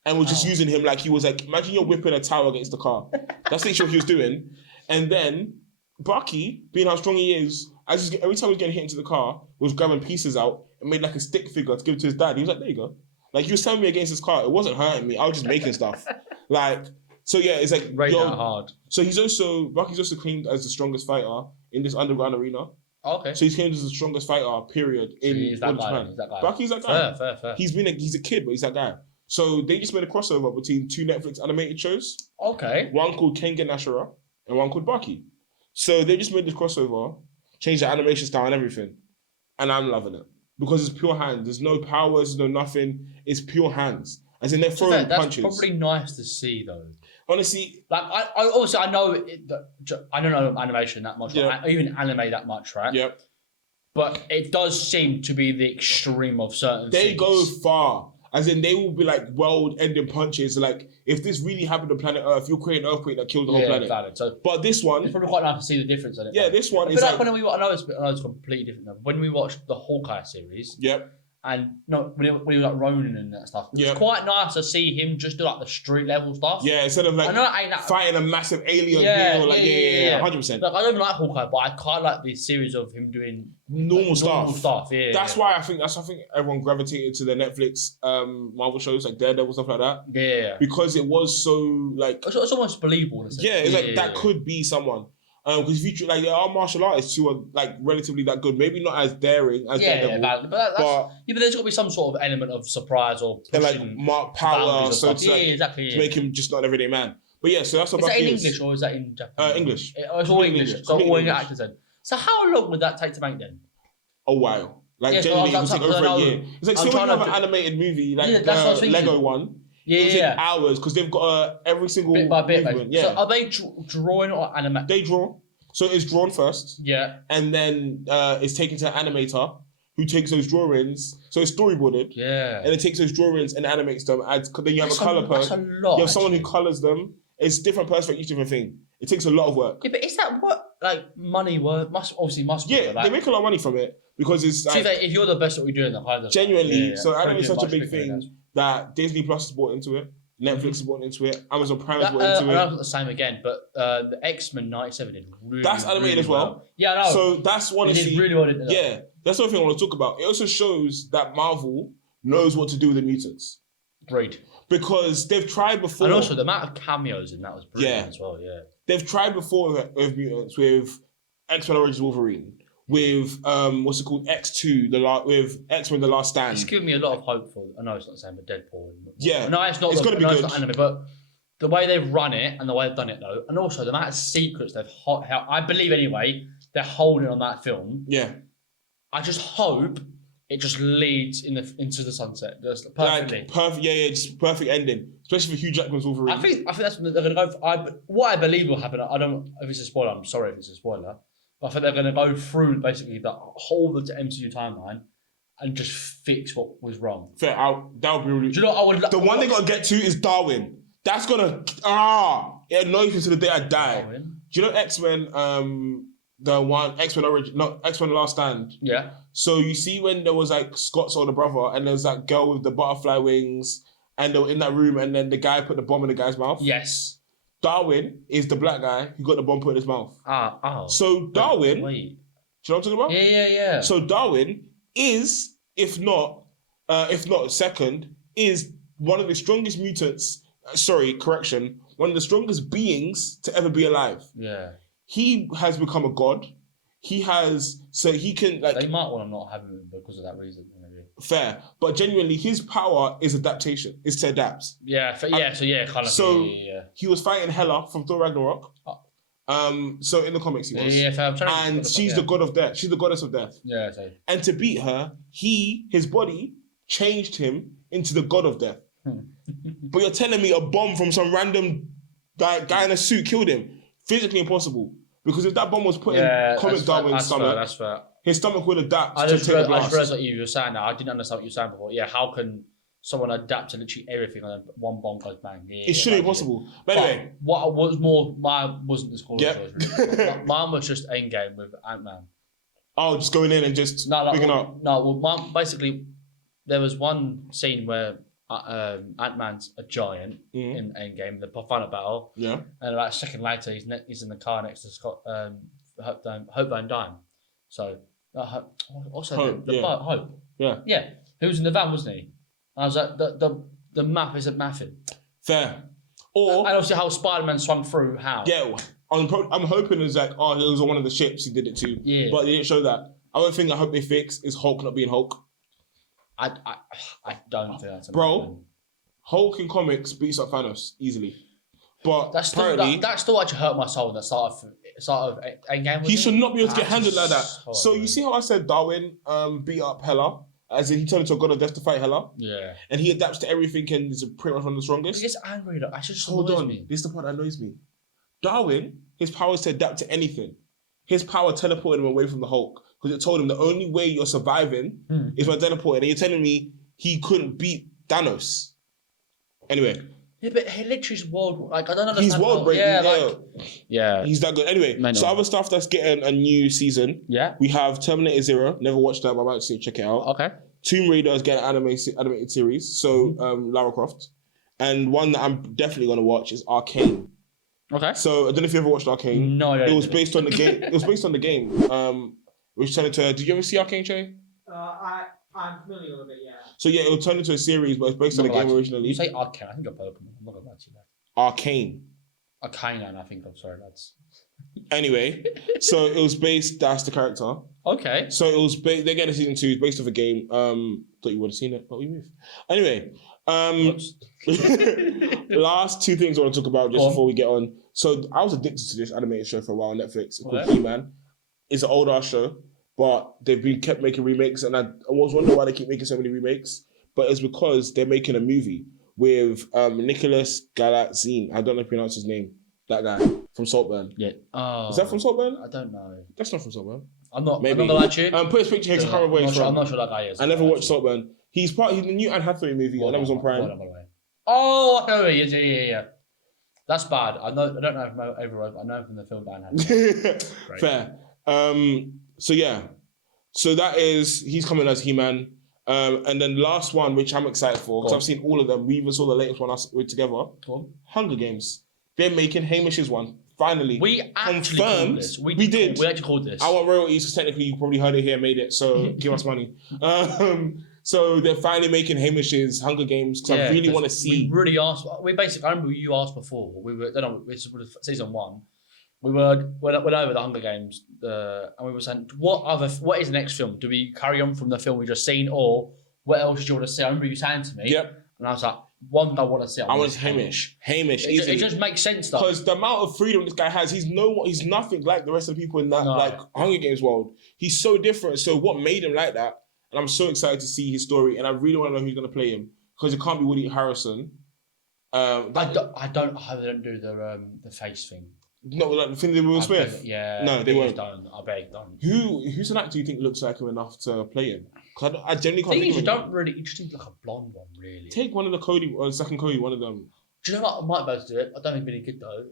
and was just using him like he was like, imagine you're whipping a towel against the car. That's literally what he was doing. And then Bucky, being how strong he is, every time he was getting hit into the car, was grabbing pieces out and made like a stick figure to give it to his dad. He was like, there you go. Like, you were slamming me against his car. It wasn't hurting me. I was just making stuff. Like, so yeah, it's like... Right that hard. So Bucky's also claimed as the strongest fighter in this underground arena. Okay. So he's claimed as the strongest fighter, period, in Japan. Bucky's that guy. Fair. He's a kid, but he's that guy. So they just made a crossover between 2 Netflix animated shows. Okay. One called Kengan Ashura and one called Bucky. So they just made this crossover, changed the animation style and everything. And I'm loving it. Because it's pure hands. There's no powers, no nothing. It's pure hands. As in, they're throwing punches. That's probably nice to see, though. Honestly, like I know I don't know animation that much, right? I even anime that much, right? Yep. But it does seem to be the extreme of certain things. They go far. As in, they will be like world-ending punches. Like, if this really happened on planet Earth, you'll create an earthquake that kills the whole planet. Valid. So, but this one... It's probably quite nice to see the difference in it. Yeah, this one is like... when I know it's completely different though. When we watched the Hawkeye series... Yep. And when he was like Ronin and that stuff, it's quite nice to see him just do like the street level stuff. Yeah, instead of like fighting a massive alien. Yeah, 100%. Like, I don't like Hawkeye, but I quite like the series of him doing normal stuff. Yeah, that's why I think everyone gravitated to the Netflix Marvel shows like Daredevil, stuff like that. Yeah, because it was so like it's almost believable. It's that could be someone. Because if you there are martial artists who are like relatively that good, maybe not as daring as Daredevil, but there's got to be some sort of element of surprise or like mark power, so exactly, to make him just not an everyday man. But yeah, so that's what Bucky is. Is that in English or is that in Japanese? English. It's all English. So all English actors then. So how long would that take to make then? A while. Like generally, it would take over a year. It's like still another animated movie, like the Lego one. It'll take hours because they've got every single bit by bit. movement. Yeah. So are they drawing or animating? They draw. So it's drawn first. Yeah. And then it's taken to an animator who takes those drawings. So it's storyboarded. Yeah. And it takes those drawings and animates them. Then you have a colour person. That's a lot. You have someone who colours them. It's different person for each different thing. It takes a lot of work. Yeah, but is that what money worth? Must be. Yeah, they make a lot of money from it because it's like, if you're the best at what you do in the kind of genuinely. So anime is such a big thing that Disney Plus has bought into it, Netflix has bought into it, Amazon Prime has bought into it. Not the same again, but the X-Men '97 did really. That's animated really as well. Yeah, I know. So that's one of the really well. Yeah, that's the other thing I want to talk about. It also shows that Marvel knows what to do with the mutants. Great. Because they've tried before. And also the amount of cameos in that was brilliant as well, yeah. They've tried before with mutants, with X-Men Origins Wolverine, with what's it called, X2, with X-Men The Last Stand. It's given me a lot of hope for, I know it's not the same, but Deadpool. Yeah. No, it's not. It's going to be good. It's not anime, but the way they've run it and the way they've done it though, and also the amount of secrets I believe anyway, they're holding on that film. Yeah. I just hope it just leads into the sunset. Just perfectly. Perfect, just perfect ending. Especially for Hugh Jackman's Wolverine. I think that's what they're going to go for. What I believe will happen, I don't know if it's a spoiler, I'm sorry if it's a spoiler, but I think they're going to go through basically the whole of the MCU timeline and just fix what was wrong. Fair, that would be really... Do you know what I would... The one they got to get to is Darwin. That's going to... it annoys me to the day I die. Darwin? Do you know X-Men... the one X-Men Origin, not X-Men Last Stand. Yeah. So you see when there was like Scott's older brother and there's that girl with the butterfly wings and they were in that room and then the guy put the bomb in the guy's mouth. Yes. Darwin is the black guy who got the bomb put in his mouth. So Darwin, Wait. do you know what I'm talking about? Yeah. So Darwin is, if not second, is one of the strongest mutants. One of the strongest beings to ever be alive. Yeah. He has become a god. He can They might want to not have him because of that reason. Maybe. Fair, but genuinely, his power is adaptation. Is to adapt. Yeah. Kind of. So yeah. he was fighting Hela from Thor Ragnarok. So in the comics he was. Yeah. And she's the god of death. She's the goddess of death. Yeah. So. And to beat her, his body changed him into the god of death. But you're telling me a bomb from some random guy in a suit killed him? Physically impossible. Because if that bomb was put in comic Darwin's stomach, that's fair. His stomach would adapt I to just take the blast. realised what you were saying now. I didn't understand what you were saying before. Yeah, how can someone adapt to literally everything and then one bomb goes bang? It shouldn't be possible. But anyway. What was more, mine wasn't the score Yep. choice. Really. Mine was just Endgame with Ant-Man. Oh, just going in and just picking up. Mine, basically, there was one scene where Ant-Man's a giant in Endgame, the final battle. Yeah. And about a second later, he's in the car next to Scott, Hope Van Dyne. So, Hope. Yeah. Yeah. He was in the van, wasn't he? I was like, the map isn't mapping. Fair. And obviously how Spider-Man swung through, how? Yeah. I'm hoping it's like, it was on one of the ships he did it to. Yeah. But they didn't show that. Other thing I hope they fix is Hulk not being Hulk. I don't think that's Bro, Hulk in comics beats up Thanos easily. But that still actually hurt my soul in the start of Endgame. He should not be able to get handled like that. So you see how I said Darwin beat up Hela? As in he turned into a god of death to fight Hela? Yeah. And he adapts to everything and is pretty much one of the strongest? He gets angry though. Hold on. This is the part that annoys me. Darwin, his power is to adapt to anything. His power teleported him away from the Hulk. Because it told him the only way you're surviving is by teleporting. And you're telling me he couldn't beat Thanos. Anyway. Yeah, but he literally is world... Like, I don't understand. He's world breaking. Yeah. He's that good. Anyway, so other stuff that's getting a new season. Yeah. We have Terminator Zero. Never watched that, but I might see check it out. Okay. Tomb Raider is getting an animated series. So, Lara Croft. And one that I'm definitely going to watch is Arcane. Okay. So, I don't know if you ever watched Arcane. No, I don't. It was based on the game. It was based on the game. Which turned into... Did you ever see Arcane, Che? I'm familiar with it, yeah. So yeah, it will turn into a series, but it's based on the game originally. You say Arcane, I think of Pokemon. I'm not going to lie to you that. Arcane. Arcane, I think. I'm sorry, lads. Anyway, so it was based... That's the character. Okay. So it was... They're getting a season 2. It's based off a game. Thought you would have seen it, but we moved. Anyway. Last two things I want to talk about just before we get on. So I was addicted to this animated show for a while on Netflix. It's called OMNIMAN. It's an old ass show, but they've kept making remakes, and I was wondering why they keep making so many remakes. But it's because they're making a movie with Nicholas Galatzine. I don't know if you pronounce his name. That guy from Saltburn. Yeah. Oh. Is that from Saltburn? I don't know. That's not from Saltburn. I'm not gonna lie to you. Put his picture here. I can't remember where he's from. I'm not sure that guy is. I never watched Saltburn. He's the new Anne Hathaway movie on Amazon Prime. Oh, I know he is. Yeah. That's bad. I don't know if I'm overall, but I know from the film ban. Fair. So yeah. So he's coming as He-Man. And then last one, which I'm excited for, because I've seen all of them. We even saw the latest one we're together. Hunger Games. They're making Hamish's one. Finally. We actually called this. We did. We actually called this. I want royalties, because technically you probably heard it here, made it, so give us money. So they're finally making Hamish's Hunger Games, because I really want to see. We really asked. I remember you asked before. This was season 1. We went over the Hunger Games, and we were saying, what is the next film? Do we carry on from the film we just seen, or what else do you want to see? I remember you saying to me, and I was like, one I want to see. I want Hamish. It just makes sense, though, because the amount of freedom this guy has, he's nothing like the rest of the people in that like Hunger Games world. He's so different. So what made him like that? And I'm so excited to see his story, and I really want to know who's going to play him, because it can't be Woody Harrelson. I don't do the face thing. No, like the thing with Will Smith. No, they won't. I beg, don't. Who's an actor you think looks like him enough to play him? Because I genuinely can't think of him. You just need like a blonde one, really. Take one of the Cody, or second Cody, one of them. Do you know what? I might be able to do it. I don't think really good though.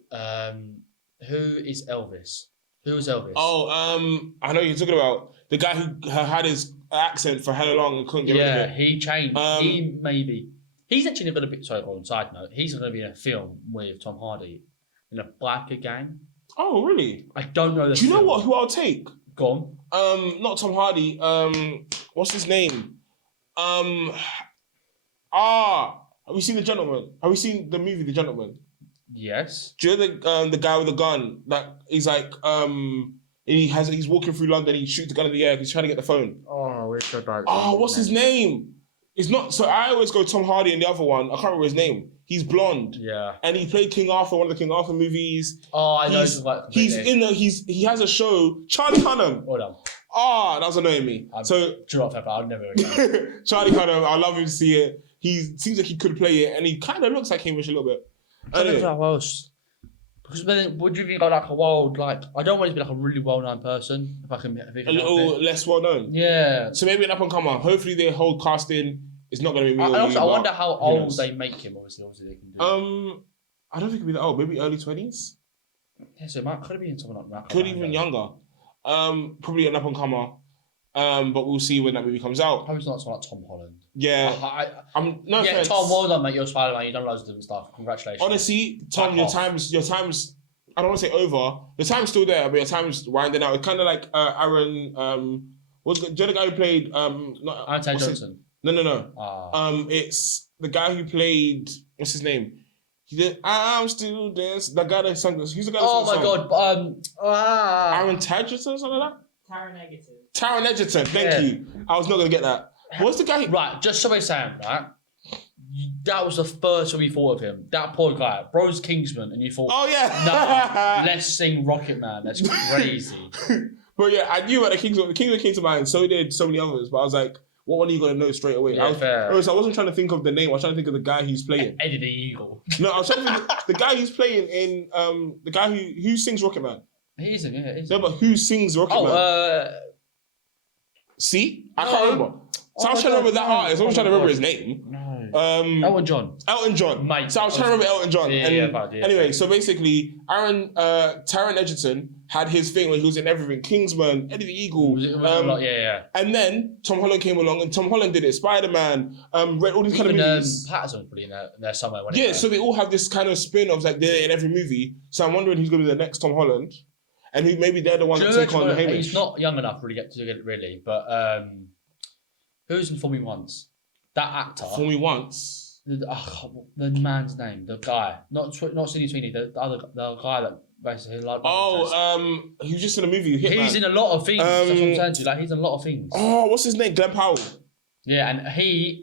Who is Elvis? Who is Elvis? Oh, I know you're talking about the guy who had his accent for hella long and couldn't get rid of it. Yeah, he changed. He's actually going to be. Sorry, on side note, he's going to be in a film with Tom Hardy in a biker gang. Oh, really? I don't know. Do you know what? Who I'll take? Go on. Not Tom Hardy. What's his name? Have you seen The Gentleman? Have you seen the movie The Gentleman? Yes. Do you know the guy with the gun? That he's like he's walking through London. He shoots the gun in the air. He's trying to get the phone. Oh, which what's his name? It's not. So I always go Tom Hardy and the other one. I can't remember his name. He's blonde. Yeah. And he played King Arthur, one of the King Arthur movies. Oh, I know. He has a show. Charlie Hunnam. Hold on. That was annoying me. I'll never again. Charlie Hunnam, I love him to see it. He seems like he could play it, and he kind of looks like Hamish a little bit. Because then, would you go like a world, like, I don't want to be like a really well-known person, if I can a little less well-known. Yeah. So maybe an up-and-comer. Hopefully their whole casting is not going to be me. And also, I wonder how old they make him, obviously they can do I don't think it'll be that old. Maybe early 20s? Yeah, so it could have been something like that. Could even younger. Probably an up-and-comer. But we'll see when that movie comes out. Hope it's not someone like Tom Holland. Yeah. I'm no offense. Tom, well done, mate. You're Spider-Man. You've done loads of different stuff. Congratulations. Honestly, Tom, your time's. I don't want to say over. Your time's still there, but your time's winding out. It's kind of like Aaron. Do you know the guy who played? Aaron Johnson. No. It's the guy who played. What's his name? He did. I'm still dancing. That guy that sang this. He's the guy. That sang the song. God. Aaron Tadgerton or something like that. Taron Egerton. Thank you. I was not gonna get that. What's the guy? Right. Just so we're saying, right. That was the first time you thought of him. That poor guy, bro's Kingsman, and you thought, oh yeah, nah, let's sing Rocket Man. That's crazy. But yeah, I knew about the Kingsman. The Kingsman came to mind. So did so many others. But I was like, what one are you gonna know straight away? Yeah, fair. I wasn't trying to think of the name. I was trying to think of the guy he's playing. Eddie the Eagle. No, I was trying to think of the guy he's playing in the guy who sings Rocket Man. He isn't. Yeah, he isn't. No, but who sings Rocket Man? See, I can't remember. So I was trying to remember that artist. I was trying to remember his name. Elton John. Mate. So I was trying to remember Elton John. Anyway, so basically, Taron Egerton had his thing where he was in everything. Kingsman, Eddie the Eagle. And then Tom Holland came along, and Tom Holland did it. Spider-Man, read all these kind of movies. Patterson's probably in there somewhere. Yeah, so they all have this kind of spin of like they're in every movie. So I'm wondering who's going to be the next Tom Holland, and who maybe they're the one that take on the Hamish. He's not young enough to get it really, but who's in Fool Me Once? That actor. Fool Me Once. The man's name, the guy, not Sidney Sweeney, the guy that basically like. He was just in a movie. He's in a lot of things. That's what I'm saying to you. Like he's in a lot of things. Oh, what's his name? Glenn Powell. Yeah, and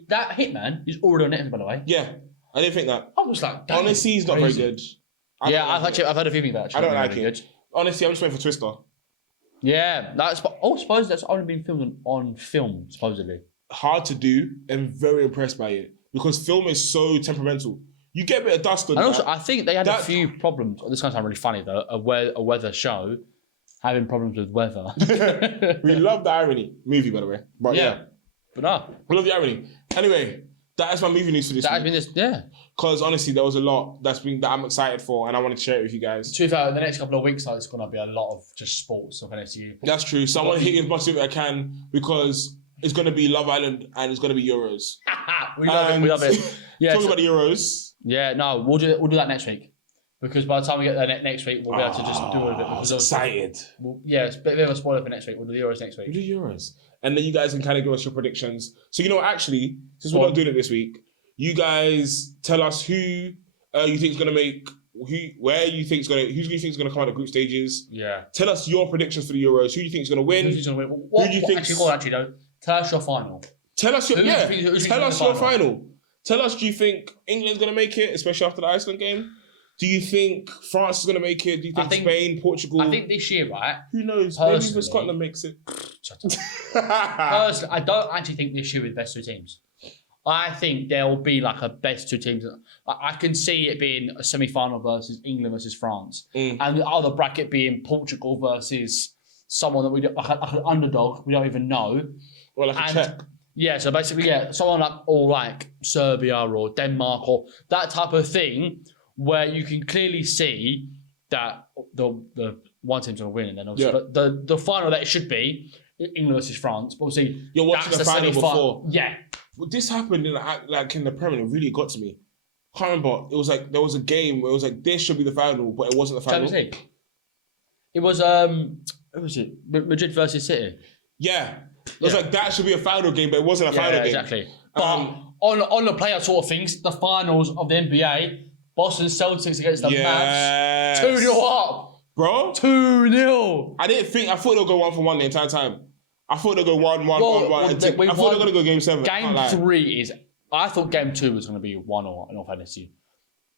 that Hitman is already on Netflix, by the way. Yeah, I didn't think that. I was like, honestly, he's not very good. I've heard a few things about it. I don't like it. Good. Honestly, I'm just waiting for Twister. Yeah, suppose that's only been filmed on film, supposedly. Hard to do, and very impressed by it because film is so temperamental. You get a bit of dust on. And also, I think they had a few problems. This kind of sound really funny though. A weather show having problems with weather. We love the irony. Movie, by the way. But yeah. But no, we love the irony. Anyway, that is my movie news for this week. Yeah. because honestly, there was a lot that I'm excited for, and I want to share it with you guys. To be fair, in the next couple of weeks, though, it's going to be a lot of just sports. So that's true. So I want to hit as much of it I can because it's going to be Love Island and it's going to be Euros. We love it. Yeah, talking about the Euros. Yeah, no, we'll do that next week. Because by the time we get there next week, we'll be able to just do all of it. I was excited. It's a bit of a spoiler for next week. We'll do the Euros next week. We'll do Euros. And then you guys can kind of give us your predictions. So, you know what, actually, since we're not doing it this week, you guys tell us who you think is going to make, who do you think is going to come out of group stages. Yeah. Tell us your predictions for the Euros. Who do you think is going to win? Who do you think? Actually, though, tell us your final. Tell us your final. Tell us, do you think England's going to make it, especially after the Iceland game? Do you think France is going to make it? Do you think Spain, Portugal? I think this year, right? Who knows? Maybe even Scotland makes it. Personally, I don't actually think this year with best 2 teams. I think there will be like a best 2 teams. I can see it being a semi-final versus England versus France. And the other bracket being Portugal versus someone that we don't, like an underdog we don't even know. Or like a Czech. Yeah, so basically, someone like Serbia or Denmark or that type of thing where you can clearly see that the one team's going to win, and then obviously the final that it should be England versus France. But obviously, you're watching the final before. Yeah. Well, this happened in the Premier. It really got to me. Can't remember. It was like there was a game where it was like this should be the final, but it wasn't the final. Champions League. It was who was it? Madrid versus City. Yeah. It was like that should be a final game, but it wasn't a final game. Exactly. But on the player sort of things, the finals of the NBA, Boston Celtics against the Mavs, 2-0 up, bro. 2-0. I thought they'll go 1-for-1 the entire time. I thought they'll go 1-1. I thought they were going to go game 7. Game 3 is. I thought game 2 was going to be 1-1 in all fairness to you,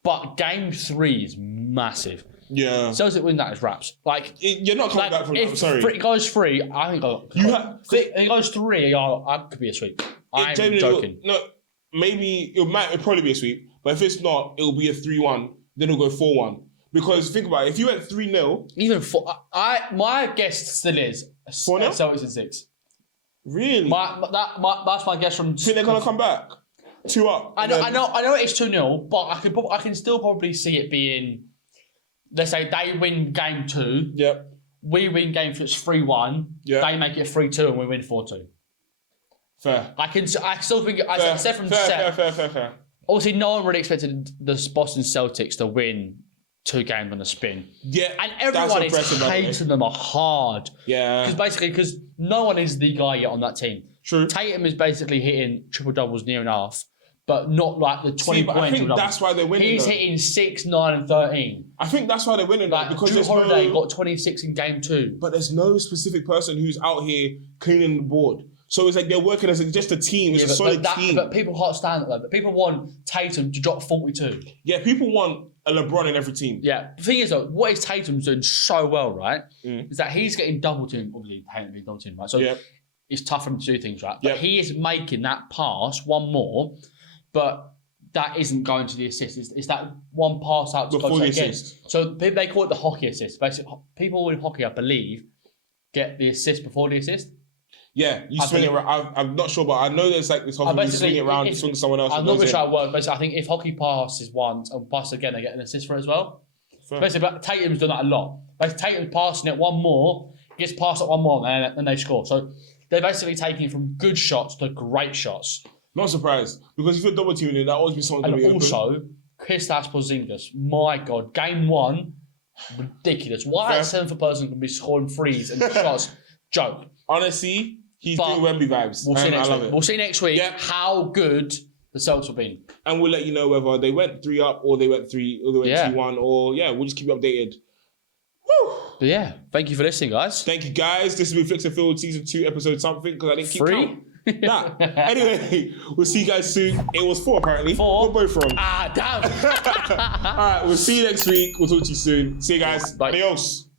but game 3 is massive. Yeah. Celtics win that as wraps. Like you're not coming back from that. I'm sorry. If it goes 3, I think if it goes 3, I could be a sweep. I'm joking. No, maybe it'll probably be a sweep, but if it's not, it'll be a 3-1. Then it'll go 4-1. Because think about it, if you went 3-0, even 4, my guess still is 4-0. Celtics in 6. Really? That's my guess from. Think they're gonna come back 2 up? I know it's 2-0, but I can still probably see it being. Let's say they win game 2. Yep. We win game 3, it's 3-1. Yep. They make it 3-2 and we win 4-2. Fair. I still think I said from fair. Obviously, no one really expected the Boston Celtics to win 2 games on a spin. Yeah, and everyone is hating them hard. Yeah, because no one is the guy yet on that team. True. Tatum is basically hitting triple doubles near enough, but not like the 20 points. I think that's why they're winning. He's hitting 6, 9, and 13. I think that's why they're winning. Like because Drew Holiday got 26 in game 2. But there's no specific person who's out here cleaning the board. So it's like they're working as just a team. It's a solid team. But people can't stand it though. But people want Tatum to drop 42. Yeah, people want a LeBron in every team. Yeah. The thing is though, what is Tatum's doing so well, right? Is that he's getting double teamed, obviously Tatum being double teamed, right? So it's tough for him to do things, right? But he is making that pass, one more, but that isn't going to the assist. It's that one pass out to before go the again. assist. So they call it the hockey assist. Basically, people in hockey, I believe, get the assist before the assist. Yeah, you swing it around. I'm not sure, but I know there's like this hockey you swing it around, you swing someone else. I'm not really sure how it works. Basically, I think if hockey passes once and passes again, they get an assist for it as well. Fair. Basically, Tatum's done that a lot. Basically, Tatum's passing it one more, gets passed it one more, and then they score. So they're basically taking from good shots to great shots. Not surprised, because if you're double teaming it, that always be someone going to be open. And also, Kristaps Porzingis, my God, game 1, ridiculous. Why a 7th person can be scoring threes and shots? Joke. Honestly, he's doing Wemby vibes. We'll see next week. It. We'll see next week how good the Celtics will be. And we'll let you know whether they went 3 up or they went 2-1 or we'll just keep you updated. Woo! But yeah, thank you for listening, guys. Thank you, guys. This has been FlicksnFields Season 2, Episode something, because I didn't keep count. Nah. Anyway, we'll see you guys soon. It was 4 apparently. 4. We're both wrong. Damn. All right, we'll see you next week. We'll talk to you soon. See you guys. Bye. Adios.